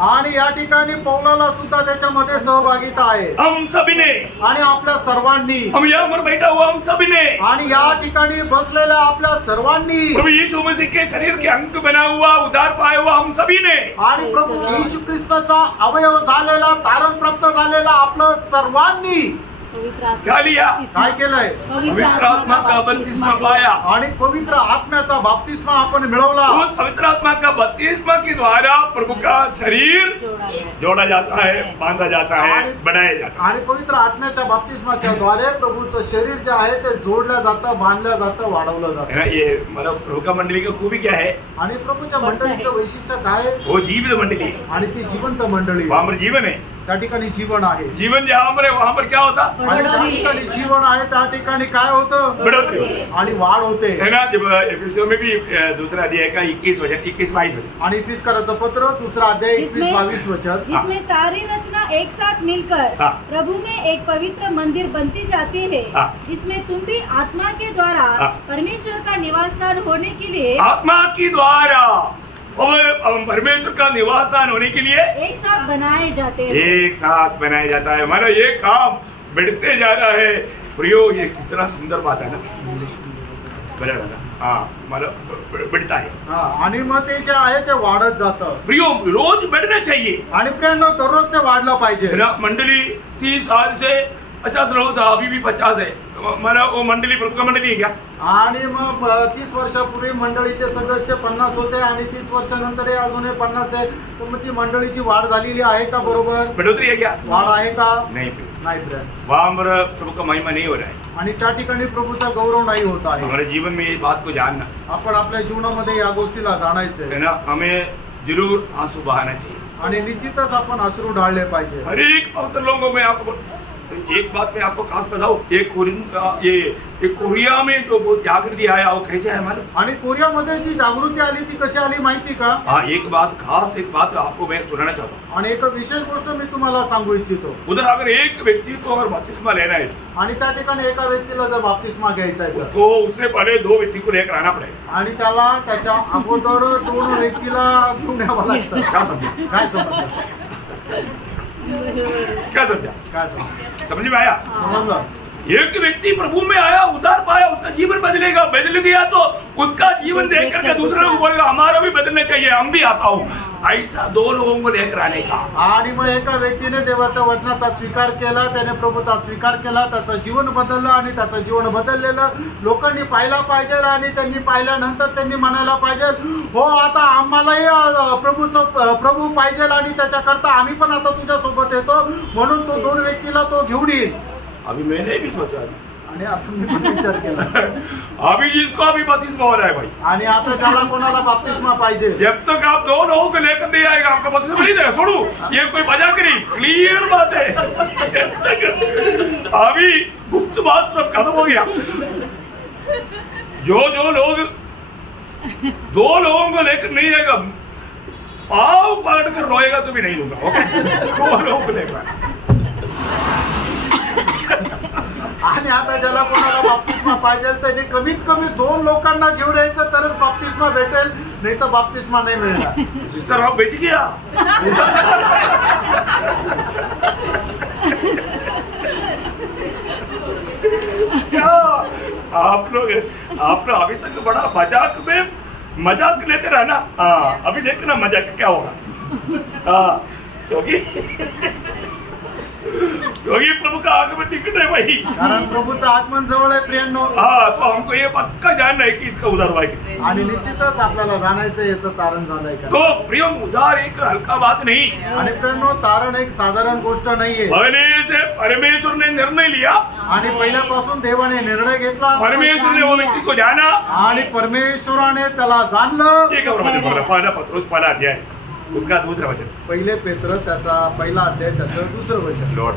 आणि या ठिकाणी पौलाला सुद्धा त्याच्यामध्ये सहभागिता आहे. हम सभी ने, आणि आपल्या सर्वांनी, हम यहाँ पर बैठा हुआ हम सभी ने, आणि या ठिकाणी बसलेल्या आपल्या सर्वांनी, प्रभु यीशु मसीह के शरीर के अंग बना हुआ उद्धार पाया हुआ हम सभी ने, आणि प्रभू येशू ख्रिस्ताचा अवयव झालेला तारण प्राप्त झालेला आपलं सर्वांनी पवित्र क्या लिया? काय केलंय? पवित्र आत्मा का बपतिस्मा पाया। आणि पवित्र आत्म्याचा बाप्तिस्मा आपण मिळवला. उस पवित्र आत्मा का बपतिस्मा के द्वारा प्रभु का शरीर जोड़ा जाता है, बांधा जाता है, बनाया जाता आणि पवित्र आत्म्याच्या बाप्तिस्माच्या द्वारे प्रभूचं शरीर जे आहे ते जोडलं जातं, बांधलं जातं, वाढवलं है जातं. ना। ये मतलब प्रभु का मंडली का खूबी क्या है? आणि प्रभूच्या मंडळीचं वैशिष्ट्य काय आहे? वो जीवित मंडली है, आणि ती जिवंत मंडळी. वहां पर जीवन है। त्या ठिकाणी जीवन आहे. जीवन जहाँ पर है वहां पर क्या होता? आणि त्या ठिकाणी जीवन आहे त्या ठिकाणी काय होतं? बढ़ोतरी होती आणि वाढ होते. है ना। जब एफिसियों में भी दूसरा अध्याय का 21-22 वचन, आणि 30 कराचं पत्र दुसरा अध्याय 21-22 वचन. जिसमें सारी रचना एक साथ मिलकर हाँ। प्रभु में एक पवित्र मंदिर बनती जाती है, हाँ। जिसमें तुम भी आत्मा के द्वारा हाँ। परमेश्वर का निवास स्थान होने के लिए आत्मा के द्वारा और परमेश्वर का निवास स्थान होने के लिए एक साथ बनाए जाते हैं। एक साथ बनाया जाता है। मानो ये काम बढ़ते जा रहा है। प्रियो, ये कितना सुंदर बात है ना। बराबर ना? हाँ, मतलब बढ़ता है। हा, आणि मग ते जे आहे ते वाढत जातं. प्रियो, रोज बढ़ना चाहिए। आणि प्रियांनो दररोज ते वाढलं पाहिजे. है ना। मंडली 30 साल से 50 लोग था, अभी भी 50 है। माना वो मंडली प्रभु का मंडली है क्या? आणि मग 30 वर्षापूर्वी मंडळीचे सदस्य 50 होते आणि 30 वर्षानंतर हे अजून 50 आहे. तर मग ती मंडळीची वाढ झालेली आहे का? बरोबर बढ़ोतरी है क्या? वाढ आहे का? नहीं प्रियो, नाही प्रिय. वहाँ पर प्रभु का महिमा नहीं हो रहा है। आणि त्या ठिकाणी प्रभूचा गौरव नाही होत आहे. हमारे जीवन में ये बात को जानना आपण आपल्या जीवनामध्ये या गोष्टीला जाणायचंय. है ना। हमें जरूर आंसू बहाना चाहिए। आणि निश्चितच आपण अश्रू ढाळले पाहिजे. हर एक पवित्र लोगों में आपको एक बात मैं आपको खास बताऊं, ये कोरिया में जो बहुत जागृति आया वो कैसे है मालूम? आणि कोरियामध्ये जी जागृती आली ती कशी आली माहिती का? हाँ, एक बात आपको मैं सुनाना चाहता हूँ। आणि एक विशेष गोष्ट मी तुम्हाला सांगू इच्छितो. उधर अगर एक व्यक्ति को अगर बपतिस्मा लेना है आणि त्या ठिकाणी एका व्यक्तीला जर बाप्तिस्मा घ्यायचा आहे तर उसको उससे पहले 2 व्यक्ति को लेकर आना पड़ेगा। आणि त्याला त्याच्या अगोदर 2 व्यक्तीला घेऊन यावं लागतं. क्या समझा? काय समजलं? क्या समझा? काय समजलं? समझ में आया? समजलं? एक व्यक्ति प्रभु में आया, उद्धार पाया, उसका जीवन बदलेगा। बदल गया तो उसका जीवन देख करके दूसरे को बोलेगा हमारा भी बदलना चाहिए, हम भी आता हूँ। ऐसा 2 लोगों को लेकर आने का। आणि मग एका व्यक्तीने देवाच्या वचनाचा स्वीकार केला, त्याने प्रभूचा स्वीकार केला, त्याचं जीवन बदललं आणि त्याचं जीवन बदललेलं लोकांनी पाहिला पाहिजे. आणि त्यांनी पाहिल्यानंतर त्यांनी म्हणायला पाहिजे हो आता आम्हालाही प्रभू पाहिजे आणि त्याच्याकरता आम्ही पण आता तुझ्या सोबत येतो. म्हणून तो 2 व्यक्तीला तो घेऊन येईल. अभी मैंने भी सोचा आणि आता मी पण विचार केला अभी जिसको अभी बपतिस्मा हो रहा है भाई, आणि आता ज्याला कोणाला बाप्तिस्मा पाहिजे, जब तक आप 2 लोगों को लेकर नहीं आएगा आपका बपतिस्मा नहीं देगा। छोड़ू, ये कोई मजाक नहीं, क्लियर बात है। अभी गुप्त बात सब खत्म हो गया। जो लोग 2 लोगों को लेकर नहीं आएगा, पाव पकड़ कर रोएगा तो भी नहीं लूंगा, ओके? 2 लोगों को लेकर. आणि आता ज्याला कोणाला बाप्तिस्मा पाहिजे त्याने कमीत कमी 2 लोकांना घेऊन यायचं तरच बाप्तिस्मा भेटेल, नाही तर बाप्तिस्मा नाही मिळणार. सिस्टर आप बेच गया. क्या आप लोग अभी तक बड़ा मजाक लेते रहा ना. हाँ, अभी देखना मजाक क्या होगा. हाँ, क्योंकि प्रभु का आगमन निकट है भाई. कारण प्रभूचं आगमन जवळ आहे प्रियांनो. हाँ, तो हमको ये पक्का जानना है कि इसका उधार हुआ है कि. आणि निश्चितच आपल्याला जाणायचं याचं तारण झालंय का. तो प्रियम, उधार एक हल्का बात नहीं. आणि प्रियांनो तारण एक साधारण गोष्ट नाहीये. पहले से परमेश्वर ने निर्णय लिया, आणि पहिल्यापासून देवाने निर्णय घेतला, परमेश्वर ने वो व्यक्ति को जाना. आणि परमेश्वराने त्याला जाणलं. एक और वचन पढ़ रहा, पहला पत्रोस पहला अध्याय उसका दूसरा वचन. पहिले पेत्र त्याचा पहिला अध्याय त्याचं दुसरं वचन. लॉर्ड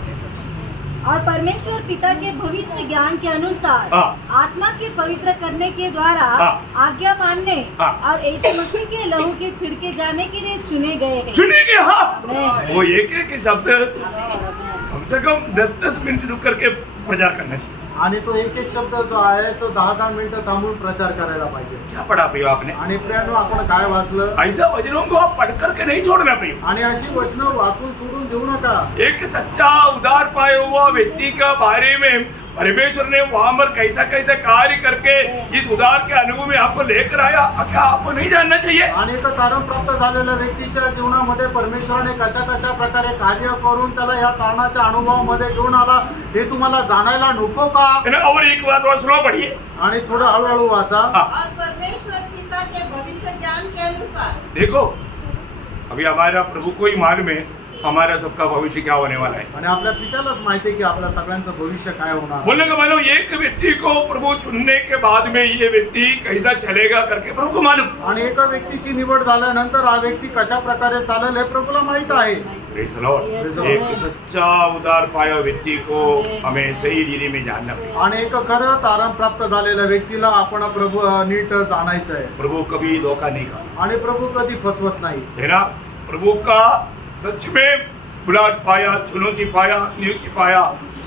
और परमेश्वर पिता के भविष्य ज्ञान के अनुसार हाँ। आत्मा के पवित्र करने के द्वारा हाँ। आज्ञा मानने हाँ। और यीशु मसीह के लहू के छिड़के जाने के लिए चुने गए हैं. सुनिए. हाँ, आमेन. वो एक शब्द आमेन. कम से कम 10-10 मिनट रुक करके प्रचार करना चाहिए. आणि तो एक शब्द जो आहे तो 10-10 मिनिटं थांबून प्रचार करायला पाहिजे. क्या पढ़ा प्रियो आपने? आणि प्रियांनो आपण काय वाचलं. ऐसा वचनों को आप पढ़ करके नहीं छोड़ना प्रियो. आणि अशी वचनं वाचून सोडून देऊ नका. एक सच्चा उदार पाया हुआ व्यक्ति का बारे में परमेश्वर ने वहां पर कैसा कैसा कार्य करके इस उदार के अनुभव में आपको लेकर आया, क्या आपको नहीं जानना चाहिए? आणि एक तारण प्राप्त झालेल्या व्यक्तीच्या जीवनामध्ये परमेश्वराने कशा कशा प्रकारे कार्य करून त्याला या तारणाच्या अनुभवामध्ये घेऊन आला हे तुम्हाला जाणायला नको का. है ना? और एक बात और स्लो पढ़िए. आणि थोडं हळूहळू वाचा. हाँ, और परमेश्वर पिता के भविष्य ज्ञान के अनुसार. देखो अभी हमारा प्रभु को ही मालूम है हमारा सबका भविष्य क्या होने वाला है. आणि आपल्या पित्यालाच माहिती आहे की आपल्या सगळ्यांचं भविष्य काय होणार. बोलने का मतलब एक व्यक्ति को प्रभू चुनने के बाद में ये व्यक्ति कैसा चलेगा करके प्रभु को मालूम. आणि एका व्यक्तीची निवड झाल्यानंतर हा व्यक्ती कशा प्रकारे चालेल हे प्रभूला माहित आहे. Praise the Lord. Yes, एक Lord. सच्चा उदार पाया व्यक्ति को हमें सही रीति में जानना पड़ेगा. आणि एक खरं तारण प्राप्त झालेल्या व्यक्तीला आपण प्रभु नीट जाणायचं आहे. प्रभु कभी धोखा नहीं खाता आणि प्रभू कधी फसवत नाही. है ना. प्रभु का सच में बुलाहट पाया, चुनौती पाया, नियुक्ति पाया,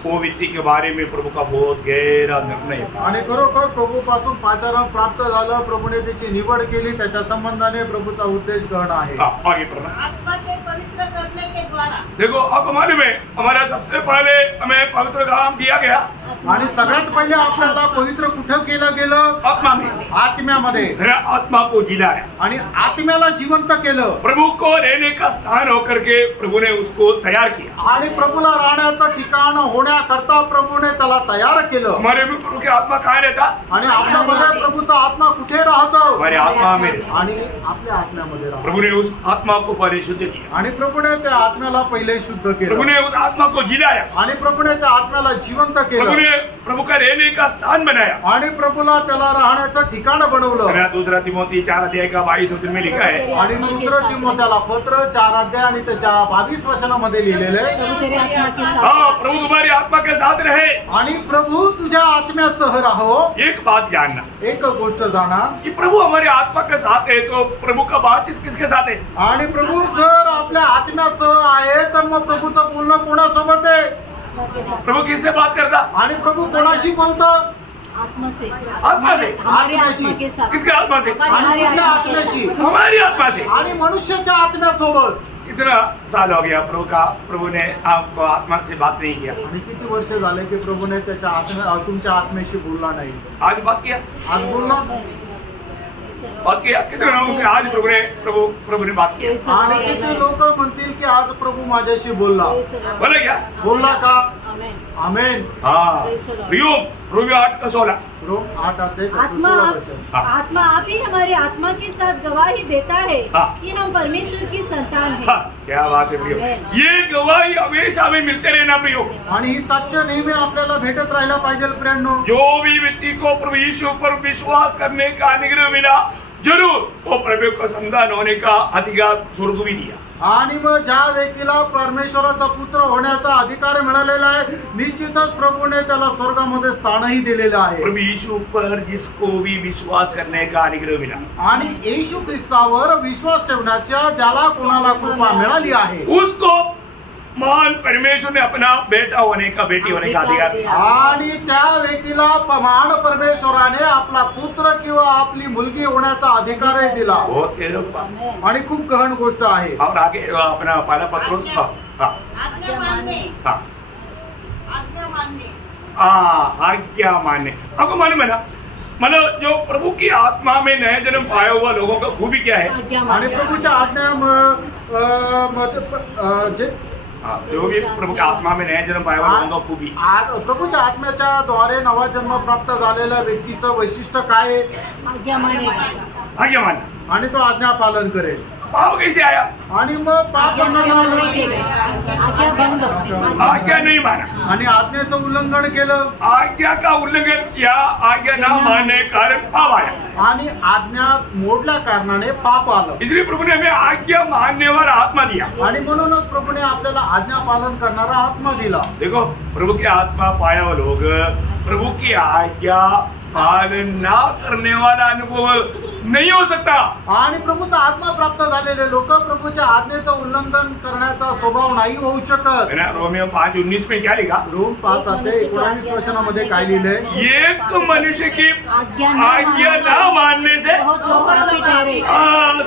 वो व्यक्ति के बारे में प्रभु का बहुत गहरा निर्णय है. आणि खरोखर प्रभूपासून पाचारण प्राप्त झालं, प्रभूने त्याची निवड केली, त्याच्या संबंधाने प्रभूचा उद्देश गहन आहे. हाँ, आगे पढ़ना. आत्मा के पवित्र करने के द्वारा. देखो आपको मालूम है हमारा सबसे पहले हमें पवित्र काम दिया गया आणि सगळ्यात पहिले आपल्याला पवित्र कुठं केलं गेलं. आत्मा में. आत्म्यामध्ये. है ना, आत्मा को जिलाया. आणि आत्म्याला जिवंत केलं. प्रभु को रहने का स्थान होकर के प्रभु ने उसको तैयार किया. आणि प्रभूला राहण्याचं ठिकाण होण्याकरता प्रभूने त्याला तयार केलं. हमारे भी प्रभु की आत्मा कहाँ रहता? आणि आपल्यामध्ये प्रभूचा आत्मा कुठे राहतो. हमारे आत्मा में रहता. आणि आपल्या आत्म्यामध्ये राहतो. प्रभु ने उस आत्मा को पहले शुद्ध किया. आणि प्रभूने त्या आत्म्याला पहिले शुद्ध प्रभु केलं. ने उस आत्मा को जिलाया. आणि प्रभूने त्या आत्म्याला जिवंत प्रभु केलं. ने प्रभु का रहने का स्थान बनाया. आणि प्रभूला त्याला राहण्याचं ठिकाण बनवलं. है ना, दूसरा तिमोथी 4 अध्याय का 22 वचन में लिखा है. आणि दुसरं तिमोथेला पत्र 4 अध्याय आणि त्याच्या 22 वचनामध्ये लिहिलेलं आहे. प्रभु तेरे आत्मा के साथ. हाँ, प्रभु तुम्हारी आत्मा के साथ रहे. आणि प्रभू तुझ्या आत्म्यासह राहो. एक बात जानना एक गोष्ट जाणा कि प्रभु हमारी आत्मा के साथ है तो प्रभु का बातचीत किसके साथ है? आणि प्रभू जर आपल्या आत्म्यासह आहे तर मग प्रभूचं बोलणं कोणासोबत आहे. प्रभु किससे बात करता? आणि प्रभू कोणाशी बोलतो. आत्मा से. आत्मा से. हमारे आत्मा के साथ. किसके आत्मा से? आणि कुठल्या आत्म्याशी. हमारी आत्मा से. आणि मनुष्याच्या आत्म्यासोबत. कितना साल हो गया प्रभु ने आपको आत्मा से बात नहीं किया? आणि किती वर्ष झाले की प्रभूने त्याच्या तुमच्या आत्म्याशी बोलला नाही. आज बात किया? आज बोलला. बात किया. कितने लोगों से आज प्रभु ने बात किया? आणि किती लोक म्हणतील की आज प्रभू माझ्याशी बोलला. बोले क्या? बोलला का. आमेन. आमेन. हाँ. रोमियो 8:16. रोम 8 अध्याय आत्मा 16 वचन. हाँ. आत्मा आप ही हमारे आत्मा के साथ गवाही देता है हाँ. कि हम परमेश्वर की संतान हैं. हाँ, क्या बात है प्रियो. आमेन. ये गवाही हमेशा हमें मिलते रहना प्रियो. आणि ही साक्ष नेहमी आपल्याला भेटत राहायला पाहिजे प्रियांनो. जो भी व्यक्ति को प्रभु यीशु पर विश्वास करने का अनुग्रह मिला, जरूर वो प्रभु को संतान होने का अधिकार स्वर्ग भी दिया. आणि मग ज्या व्यक्तीला परमेश्वराचा पुत्र होण्याचा अधिकार मिळालेला आहे, निश्चितच प्रभूने त्याला स्वर्गामध्ये स्थानही दिलेलं आहे. प्रभु यीशु पर जिसको भी विश्वास करने का अनुग्रह मिला, आणि येशू ख्रिस्तावर विश्वास ठेवण्याच्या ज्याला कोणाला कृपा मिळाली आहे, उसको महान परमेश्वर ने अपना बेटा होने का, बेटी होने का अधिकार दिया. आणि त्या व्यक्तीला महान परमेश्वराने आपला पुत्र किंवा आपली मुलगी होण्याचा अधिकारही दिला. बहुत गहरा बात. आणि खूप गहन गोष्ट आहे. और आगे अपना पहला पत्रोस हाँ आज्ञा मानणे, हाँ आज्ञा मानणे. आज्ञा मानने. आपको मालूम है ना, मतलब जो प्रभु की आत्मा में नए जन्म पाया हुआ लोगों का खूबी क्या है? आणि प्रभूच्या आज्ञा जो भी प्रभु की आत्मा में नया जन्म पाया हुआ लोगों का खूबी, प्रभूच्या आत्म्याच्या द्वारे नवा जन्म प्राप्त झालेल्या व्यक्तीचं वैशिष्ट्य काय आहे? आज्ञा माने. आज्ञा मानना. आणि तो आज्ञा पालन करेल. पाप कैसे आया? आणि मग पाप करण्याचं आज्ञा भंग. आज्ञा नहीं माना, आणि आज्ञेचं उल्लंघन केलं, आज्ञा का उल्लंघन किया, आज्ञा ना मानने के कारण पाप आया. आणि आज्ञा मोडल्या कारणाने पाप आलं. इसलिए प्रभु ने हमें आज्ञा मानने वाला आत्मा दिया. आणि म्हणूनच प्रभूने आपल्याला आज्ञा पालन करणारा आत्मा दिला. देखो, प्रभु की आत्मा पाया हुआ लोग प्रभु की आज्ञा पालन ना करने वाला अनुभव नहीं हो सकता. आणि प्रभूचा आत्मा प्राप्त झालेले लोक प्रभूच्या आज्ञेचं उल्लंघन करण्याचा स्वभाव नाही होऊ शकत. है ना? रोमियो 5:19 में क्या लिखा? रोम 5:19 वचनामध्ये काय लिहिलंय? एक मनुष्य की आज्ञा ना मानने से बहुत लोग पापी ठहरे.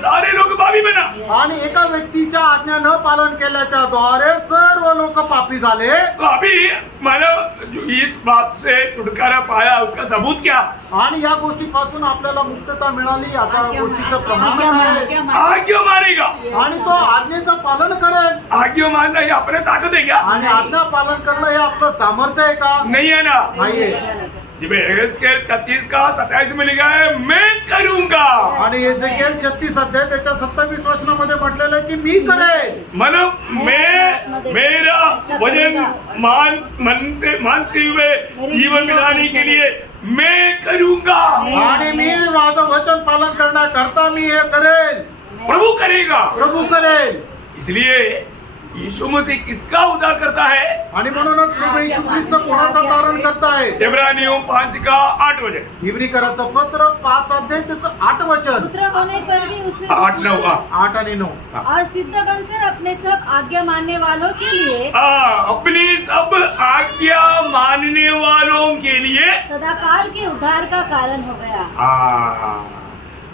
सारे लोग पापी बना. आणि एका व्यक्तीच्या आज्ञा न पालन केल्याच्या द्वारे सर्व लोक पापी झाले. तो अभी मानव जो इस बात से छुटकारा पाया, उसका सबूत क्या? आणि या गोष्टीपासून आपल्याला मुक्तता मिळाली याचा गोष्टीचं प्रमाण आहे. आज्ञा मानेगा. आणि तो आज्ञेचं पालन करेल. आज्ञा मानना ये अपने ताकत है क्या? आणि आज्ञा पालन करणं हे आपलं सामर्थ्य आहे का? नहीं है ना. नाहीये. जिसमें एहेजकेल 36 का 27 में लिखा है, मैं करूंगा. आणि एजेकिएल 36 अध्याय त्याच्या 27 वचनामध्ये म्हटलेलं आहे की मी करेल. मतलब मैं मेरा वजन मानते हुए जीवन बिताने के लिए मैं करूंगा. आणि मी माझं वचन पालन करण्याकरता मी हे करेल. प्रभु करेगा. प्रभू करेल. इसलिए यीशु मसीह किसका उद्धार करता है? आणि म्हणूनच प्रभू येशू ख्रिस्त कोणाचा तारण करताय? इब्रानियों 5 का 8 वचन. इब्रिकराचं पत्र 5 अध्याय त्याचं 8 वचन. पुत्र होने पर भी उसने 8-9 8 आणि 9. और सिद्ध बनकर अपने सब आज्ञा मानने वालों के लिए अपनी सब आज्ञा मानने वालों के लिए सदाकाल के उद्धार का कारण हो गया.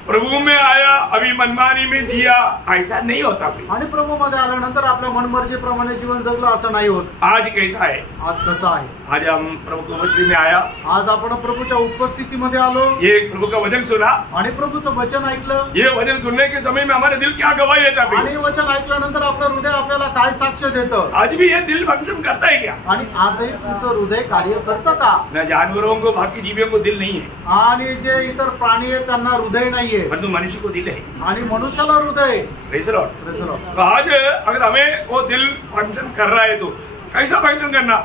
प्रभु में आया, अभी मनमानी में जिया, ऐसा नहीं होता. आणि प्रभू मध्ये आल्यानंतर आपल्या मनमर्जीप्रमाणे जीवन जगलं असं नाही होत. आज कैसा है? आज कसं आहे? आज हम प्रभु की उपस्थिति में आया, आज आपण प्रभूच्या उपस्थितीमध्ये आलो. ये प्रभु का वचन सुना. आणि प्रभूचं वचन ऐकलं. ये वचन सुनने के समय में हमारे दिल क्या गवाही देता है? आणि वचन ऐकल्यानंतर आपलं हृदय आपल्याला काय साक्ष देतं? आज भी ये दिल फंक्शन करता है क्या? आणि आजही तुमचं हृदय कार्य करतं का? न जानवरों को, बाकी जीवियों को दिल नहीं है, आणि जे इतर प्राणी आहेत त्यांना हृदय नाहीये, परंतु मनुष्य को दिल है. आणि मनुष्याला हृदय. Praise the Lord. Praise the Lord. तो आज अगर हमें वो दिल फंक्शन कर रहा है तो कैसा फंक्शन करना?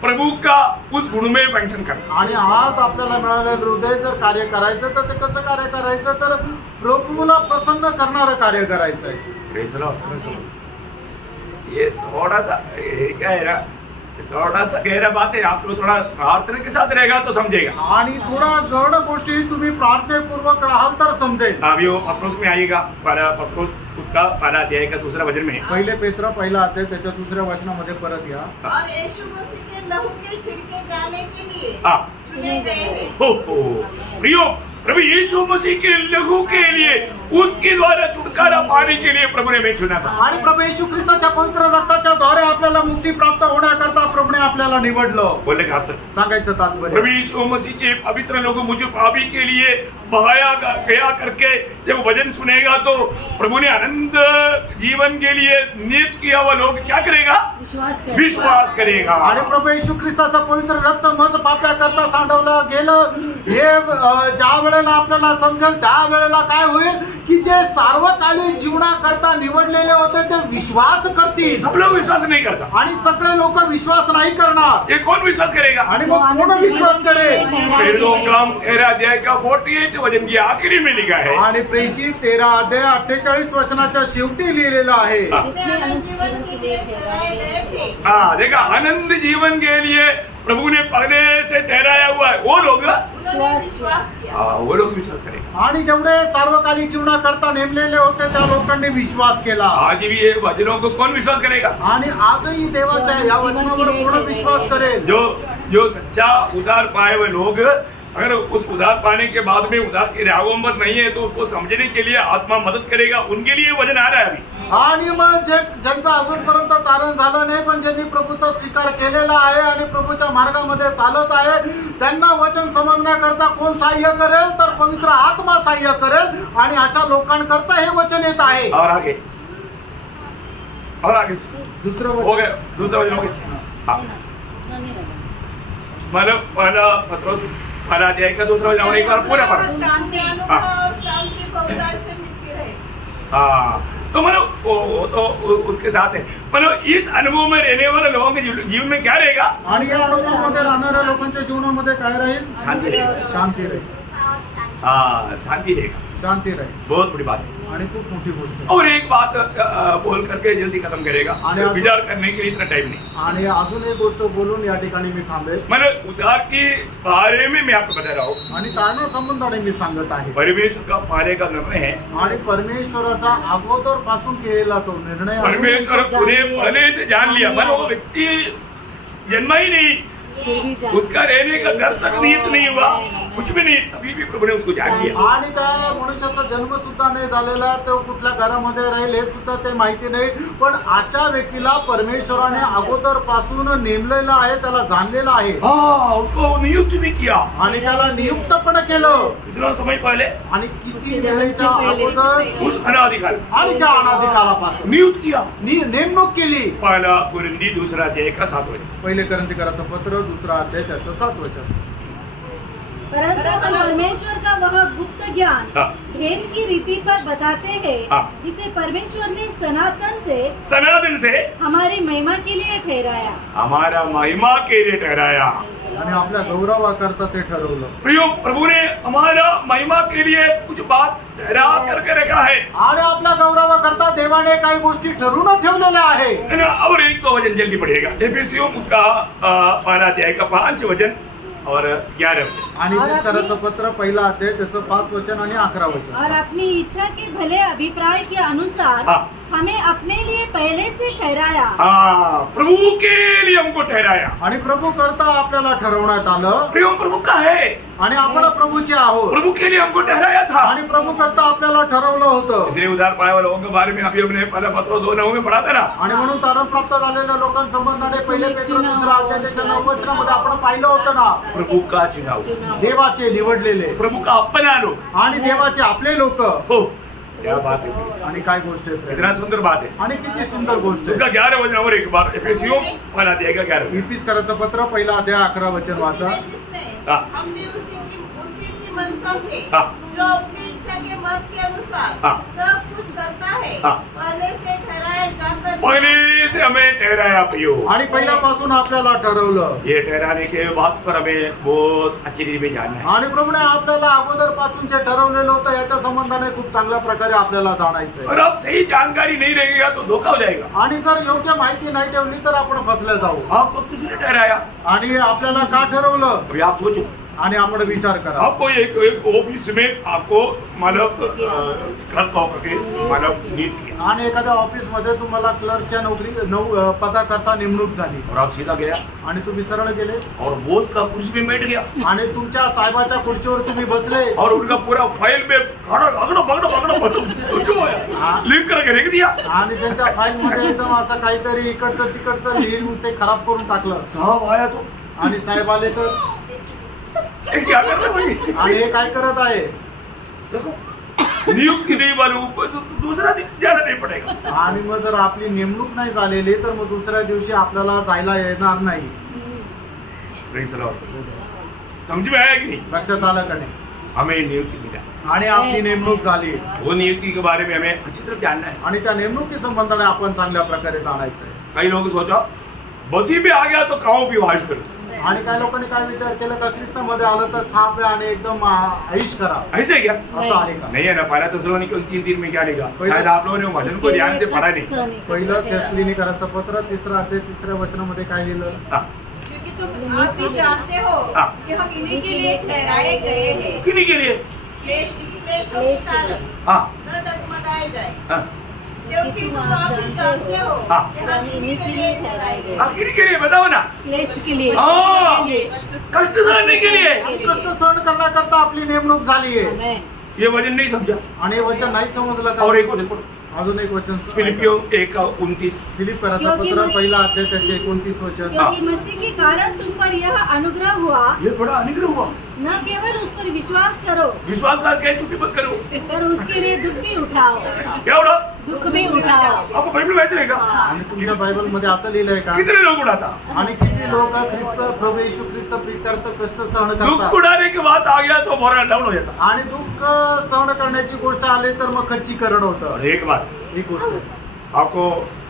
प्रभु का उस गुण में फंक्शन करना. आणि आज आपल्याला मिळालेलं हृदय जर कार्य करायचं तर ते कसं कार्य करायचं? तर प्रभूला प्रसन्न करणारं कार्य करायचं आहे. Praise the Lord. ये थोड़ा सा क्या है ना, थोड़ा सा गहरा बात है. आप लोग थोड़ा प्रार्थना के साथ रहेगा तो समझेगा. आणि थोडा गहन गोष्टी तुम्ही प्रार्थनेपूर्वक राहाल तर समजेल. अभी वो पत्रोस में आइएगा, पत्रोस उसका पहला अध्याय का दूसरा वचन में. पहिले पेत्र पहिला अध्याय त्याच्या दुसऱ्या वचनामध्ये परत या. और यीशु मसीह के लहू के छिड़के जाने के लिए हाँ. चुने गए हैं. हो प्रियो, प्रभु यीशु मसीह के लहू के लिए, उसके द्वारा छुटकारा पाने के लिए प्रभु ने हमें चुना था. आणि प्रभू येशू ख्रिस्ताच्या पवित्र रक्ताच्या द्वारे आपल्याला मुक्ती प्राप्त होण्याकरता प्रभूने आपल्याला निवडलं. बोलने का अर्थ, सांगायचं तात्पर्य, प्रभु यीशु मसीह के पवित्र लोगों मुझे पापी के लिए बहाया गया करके जब वचन सुनेगा तो प्रभु ने अनंत जीवन के लिए नियुक्त किया हुआ लोग क्या करेगा? विश्वास विश्वास करेगा. आणि प्रभू येशू ख्रिस्ताचं पवित्र रक्त मज पाप्याकरता सांडवलं गेलं हे ज्या वेळेला आपल्याला समजेल त्या वेळेला काय होईल की जे सार्वकालिक जीवनाकरता निवडलेले होते ते विश्वास करतील, सब लोग विश्वास नहीं करता। आणि सगळे लोक विश्वास नाही करणार, ये कौन विश्वास करेगा? आणि मग कोण विश्वास करेल? प्रेरितों का काम 13 अध्याय का 48 वचन की आखिरी में लिखा है। आणि प्रेषित 13 अध्याय 48 वचनाच्या शेवटी लिहिलेलं आहे, अनंत जीवन के लिए ठहराए गए थे। हाँ देखा, आनंद जीवन के लिए प्रभु ने पहले से ठहराया हुआ है, वो लोग उन्होंने विश्वास किया। वो लोग विश्वास करेंगे। आणि जेवढे सार्वकालिक जीवनाकरता नेमलेले होते त्या लोकांनी विश्वास केला, आज भी ये वचनों को कौन विश्वास करेगा? आणि आजही देवाच्या या वचनावर कोण विश्वास करेल? जो सच्चा उद्धार पाए हुए लोग अगर उस उद्धार पाने के बाद में उद्धार की राहों पर नहीं है तो उसको समझने के लिए आत्मा मदद करेगा, उनके लिए वचन आ रहा है अभी। आणि मग ज्यांचं अजूनपर्यंत तारण झालं नाही पण ज्यांनी प्रभूचा स्वीकार केलेला आहे आणि प्रभूच्या मार्गामध्ये चालत आहे त्यांना वचन समजण्याकरता कोण सहाय्य करेल? तर पवित्र आत्मा सहाय्य करेल, आणि अशा लोकांकरता हे वचन येत आहे। और आगे दुसरं हो वचन गया, दूसरा वचन हो गया। हाँ, मतलब पहला अध्याय का दूसरा वचन और एक बार पूरा पढ़ो। शांति अनुभव और शांति बहुतायत से मिलती रहे। हाँ, तो मतलब तो उसके साथ है, मतलब इस अनुभव में रहने वाले लोगों के जीवन में क्या रहेगा? आणि या अनुभवामध्ये राहणाऱ्या लोकांच्या जीवनामध्ये काय राहील? शांति रहेगा। शांती राहील, हाँ, शांति रहेगा, शांती राहील, बहुत बड़ी बात है। आणि खूप मोठी गोष्ट आहे। और एक बात बोल करके जल्दी खत्म करेगा, विचार करने के लिए इतना टाइम नहीं। आणि अजून एक गोष्ट बोलून या ठिकाणी मी थांबेल, मतलब उद्धार के बारे में मैं आपको बता रहा हूँ। आणि तारणा संबंधाने मी सांगत आहे, परमेश्वर का पाने का निर्णय है, आणि परमेश्वराचा अगोदर पासून केलेला तो निर्णय आहे। परमेश्वर पूरे पहले से जान लिया, मतलब वो व्यक्ति जन्मा ही नहीं, उसका रहने का घर तक निहित नहीं हुआ, कुछ भी नहीं, अभी भी प्रभु ने उसको जान लिया। आणि त्या मनुष्याचा जन्म सुद्धा नाही झालेला, तो कुठल्या घरामध्ये राहील हे सुद्धा ते माहिती नाही, पण अशा व्यक्तीला परमेश्वराने अगोदर पासून नेमलेलं आहे, त्याला जाणलेलं आहे, हाँ, उसको नियुक्त भी किया। आणि त्याला नियुक्त पण केलं, इतना समय पहले आणि किती वेळेच्या अगोदर उस अनादिकाल आणि त्या अनादिकालापासून नियुक्त किया। नेमणूक केली। पहला कुरिन्दी दूसरा अध्याय का 7 वचन। पहिले करंथीकराचं पत्र दुसरा अध्याय त्याचं 7 वचन। परंतु हम परमेश्वर का वह गुप्त ज्ञान हाँ। भेद की रीति पर बताते हैं, हाँ। जिसे परमेश्वर ने सनातन से हमारी महिमा के लिए ठहराया। हमारा महिमा के लिए ठहराया। आणि आपल्या गौरवाकरता ते ठरवलं। प्रियो, प्रभु ने हमारा महिमा के लिए कुछ बात ठहरा करके रखा है, आणि आपल्या गौरवाकरता देवाने काही गोष्टी ठरवून ठेवलेल्या आहे। है ना। और एक तो वचन जल्दी पढ़िएगा, एफिसियों का पहला अध्याय का 5 वचन और 11 वचन। आणि इफिसियों पत्र पहिला अध्याय त्याचं 5 वचन आणि 11 वचन। और अपनी इच्छा के भले अभिप्राय के अनुसार हाँ। हमें अपने लिए पहले से ठहराया। हाँ, प्रभु के लिए हमको ठहराया। आणि प्रभु करता आपल्याला ठरवण्यात आलं, प्रियो, प्रभु का है, आणि आपण प्रभूचे आहोत, प्रभु के लिए हमको ठहराया था। आणि प्रभु करता आपल्याला ठरवलं होतं। इसलिए उद्धार पाए वाले लोगों के बारे में अभी हमने पहला पत्र 2:9 में पढ़ा था ना। आणि म्हणून तारण प्राप्त झालेल्या लोकांसंबंधाने पहिले पेत्र दुसरा अध्याय त्याच्या 9 वचनामध्ये आपण पाहिलं होतं ना, प्रभु का चुनाव, देवाचे निवडलेले प्रभु का अपना लोग। आणि देवाचे आपले लोक। हो, क्या बात है, आणि काय गोष्ट आहे, इतना सुंदर बात है। आणि किती सुंदर गोष्ट उसका आहे। 11 वचन और एक बार, एफिसियों पहला अध्याय का 11 वचन। इफिसियोंचं पत्र पहिला अध्याय 11 वचन वाचा। हाँ। हम भी उसी की मनसा से हाँ। जो अपनी इच्छा के मत के अनुसार हाँ। सब कुछ करता है, हाँ। पहले से ठहराए जाकर पहले से हमें ठहराया प्रियो। आणि पहिल्यापासून आपल्याला ठरवलं, ये ठहराने के बात पर हमें बहुत अच्छी रीति में जानना है। आणि प्रभूने आपल्याला अगोदर पासून जे ठरवलेलं होतं याच्या संबंधाने खूप चांगल्या प्रकारे आपल्याला जाणायचंय। और अब सही जानकारी नहीं रहेगा तो धोखा हो जाएगा। आणि जर योग्य माहिती नाही ठेवली तर आपण फसले जाऊ। आपको किसने ठहराया? आणि आपल्याला का ठरवलं, अभी आप सोचो। आणि आपण विचार करा। आपको एक ऑफिस में आपको मतलब क्लर्क होकर के मतलब नियुक्त किया, आणि एखाद्या ऑफिस मध्ये तुम्हाला क्लर्कच्या पदाकरता नेमणूक झाली, और आप सीधा गया आणि तुम्ही सरळ गेले, और बोस का कुर्सी में बैठ गया, आणि तुमच्या साहेबाच्या खुर्चीवर तुम्ही बसले, और उनका पूरा फाइल में लिख करके रख दिया। आणि त्यांच्या फाईल मध्ये एकदम असं काहीतरी इकडचं तिकडचं लिहून ते खराब करून टाकलं, साहब आया तो आणि साहेब आले तर, ये क्या करना भाई? आणि हे काय करत आहे, देखो, नियुक्ति नहीं मालूम तो दूसरा दिन जाना नहीं पड़ेगा। आणि मग जर आपली नेमणूक नाही झालेली तर मग दुसऱ्या दिवशी आपल्याला जायला येणार नाही। Praise the Lord. समझ में आया कि नहीं? लक्षात आलं का नाही? हमें नियुक्ति मिला, आणि आपली नेमणूक झाली वो नियुक्ति के बारे में हमें अच्छी तरह जानना है. आणि त्या नेमणुकी संबंधाने आपण चांगल्या प्रकारे जाणायचं आहे. कई लोग सोचा बसी में आ गया तो कहो भी वाश करो, आणि काही लोकांनी काय विचार केला का ख्रिस्तामध्ये आलं तर खा प्या आणि एकदम ऐश करा, ऐसे क्या? असं आहे का? नहीं है ना. पहला तसलोनिकयों 3:3 में क्या लिखा? शायद आप लोगों ने वो वचन को ध्यान से पढ़ा नहीं. पहिलं थेसलोनिकराचं पत्र 3 अध्याय 3 वचनामध्ये काय लिहिलं? हाँ. क्योंकि तुम आप भी जानते हो हाँ. कि हम इन्हीं के लिए ठहराए गए हैं, किन्हीं के लिए? क्लेशों के कारण हाँ. न डगमगाए जाए, हाँ. क्योंकि तुम आप भी जानते हो हाँ. कि हम इन्हीं के लिए ठहराए गए हैं। हाँ, किन्हीं के लिए बताओ ना. क्लेश के लिए हाँ, कष्ट सहने के लिए. कष्ट सहन करण्याकरता आपली नेमणूक झाली आहे. आमेन. ये वचन नहीं समझा. आणि हे वचन नाही समजलं का? और एक वचन पढ़ो, अजून एक वचन फिलिपियों 1:29. फिलिप्पीचं क्योंकि पत्र मस- पहिला अध्याय त्याचे 29 वचन. क्योंकि मसीह के कारण तुम पर यह अनुग्रह हुआ, ये बड़ा अनुग्रह हुआ. न केवल उस पर विश्वास करो विश्वास करके छुट्टी मत करो. पर उसके लिए दुख भी उठाओ, क्या उड़ा? दुख भी उठाओ. आपको बाइबल में ऐसे लिखा? आणि तुमच्या बायबल मध्ये असं लिहिलंय का? कितने लोग उड़ाता? आणि किती लोक ख्रिस्त प्रभू येशू ख्रिस्त प्रित्यर्थ कष्ट सहन दुख करतात उड़ाने की बात आ गया तो मोरल डाउन हो जाता. आणि दुःख सहन करण्याची गोष्ट आली तर मग खच्चीकरण होतं. और एक बात, ही गोष्ट आहे. आपको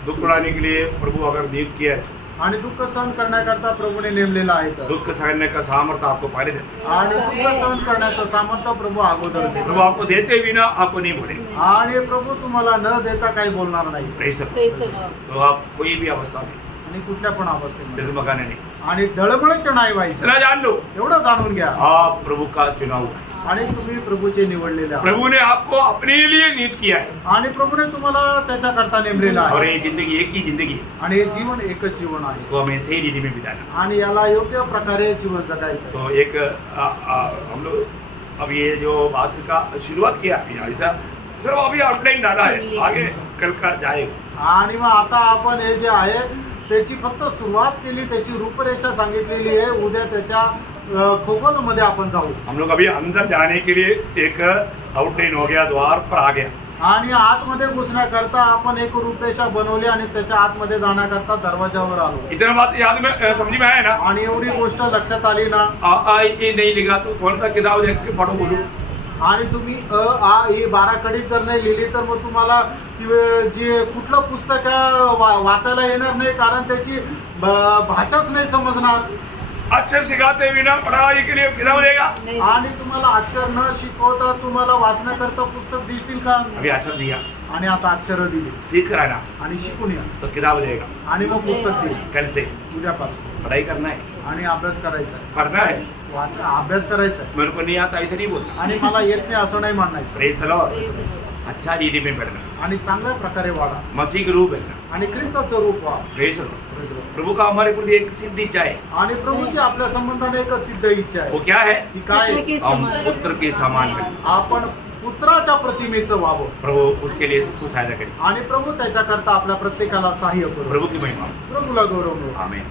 दुख उड़ाने के लिए प्रभु अगर नियुक्त किया है, आणि दुःख सहन करण्याकरता प्रभूने नेमलेलं आहे तर. दुख सहने का सामर्थ्य आपको पहले देते. आणि दुःख सहन करण्याचं सामर्थ्य प्रभू अगोदर प्रभु देतो. आपको देते बिना आपको नहीं बोले. आणि प्रभू तुम्हाला न देता काही बोलणार नाही. Praise the Lord. Praise the Lord. तो आप कोई भी अवस्था में आणि कुठल्या पण अवस्थेमध्ये डगमगाने नहीं. आणि डळमळीत नाही व्हायचं, इतना जान लो, एवढं जाणून घ्या. आप प्रभु का चुनाव है. आणि तुम्ही प्रभूचे निवडलेले आहात. प्रभु ने आपको अपने लिए नियुक्त किया है. आणि प्रभूने तुम्हाला त्याच्याकरता नेमलेलं और आहे. ये जिंदगी एक ही जिंदगी है, आणि हे जीवन एकच जीवन आहे तो हमें सही रीति में बिताना. आणि याला योग्य प्रकारे जीवन जगायचं. तो एक हम लोग अब ये जो बात का शुरुआत किया अभी ऐसा सिर्फ अभी आउटलाइन डाला है, आगे कल का जाएगा. आणि मग आता आपण हे जे आहे त्याची फक्त सुरुवात केली, त्याची रूपरेषा सांगितलेली आहे. उद्या त्याच्या खोखोलमध्ये आपण जाऊ. हम लोग अभी अंदर जाने के लिए एक आउटलाइन हो गया, द्वार पर आ गया. आणि आतमध्ये घुसण्याकरता आपण एक रूपरेषा बनवली आणि त्याच्या आतमध्ये जाण्याकरता दरवाजावर आलो. इतना बात याद में समझ में आया ना. आणि एवढी गोष्ट लक्षात आली ना. ए नहीं लिखा तो कौन सा किताब देख के पढ़ो बोलो. आणि तुम्ही A 12 कडी जर नाही लिहिली तर मग तुम्हाला जी कुठलं पुस्तक वाचायला येणार नाही, कारण त्याची भाषाच नाही समजणार. अक्षर सिखाते बिना पढ़ाई के लिए किताब देगा. आणि तुम्हाला अक्षर न शिकवता तुम्हाला वाचण्याकरता पुस्तक दिसतील का? अभी अक्षर दिया, आणि आता अक्षर दिली सीख रहा ना आणि शिकून या तो किताब देगा. आणि मग पुस्तक दिली कल से उद्यापासून. पढ़ाई करना है, आणि अभ्यास करायचा आहे, पढ़ना है. अभ्यास करायचा आहे. मेरे को नहीं आता ऐसे नहीं बोलता. आणि मला येत नाही असं नाही म्हणायचं. Praise the Lord. अच्छा रीति में बढ़ना, आणि चांगल्या प्रकारे वाढा मसीह के रूप बनना. आणि ख्रिस्ताचं रूप व्हा. Praise the Lord. प्रभु का हमारे प्रति एक सिद्ध इच्छा है. आणि प्रभूची आपल्या संबंधाने एक सिद्ध इच्छा वो आहे. क्या है? ती काय? पुत्र के हम समान. पुत्र के समान बने. आपण पुत्राच्या प्रतिमेचं व्हावं प्रभु उसके लिए सबको सहायता करे. आणि प्रभू त्याच्याकरता आपल्या प्रत्येकाला सहाय्य करू. प्रभु की महिमा. प्रभूला गौरव मिळू. आमेन.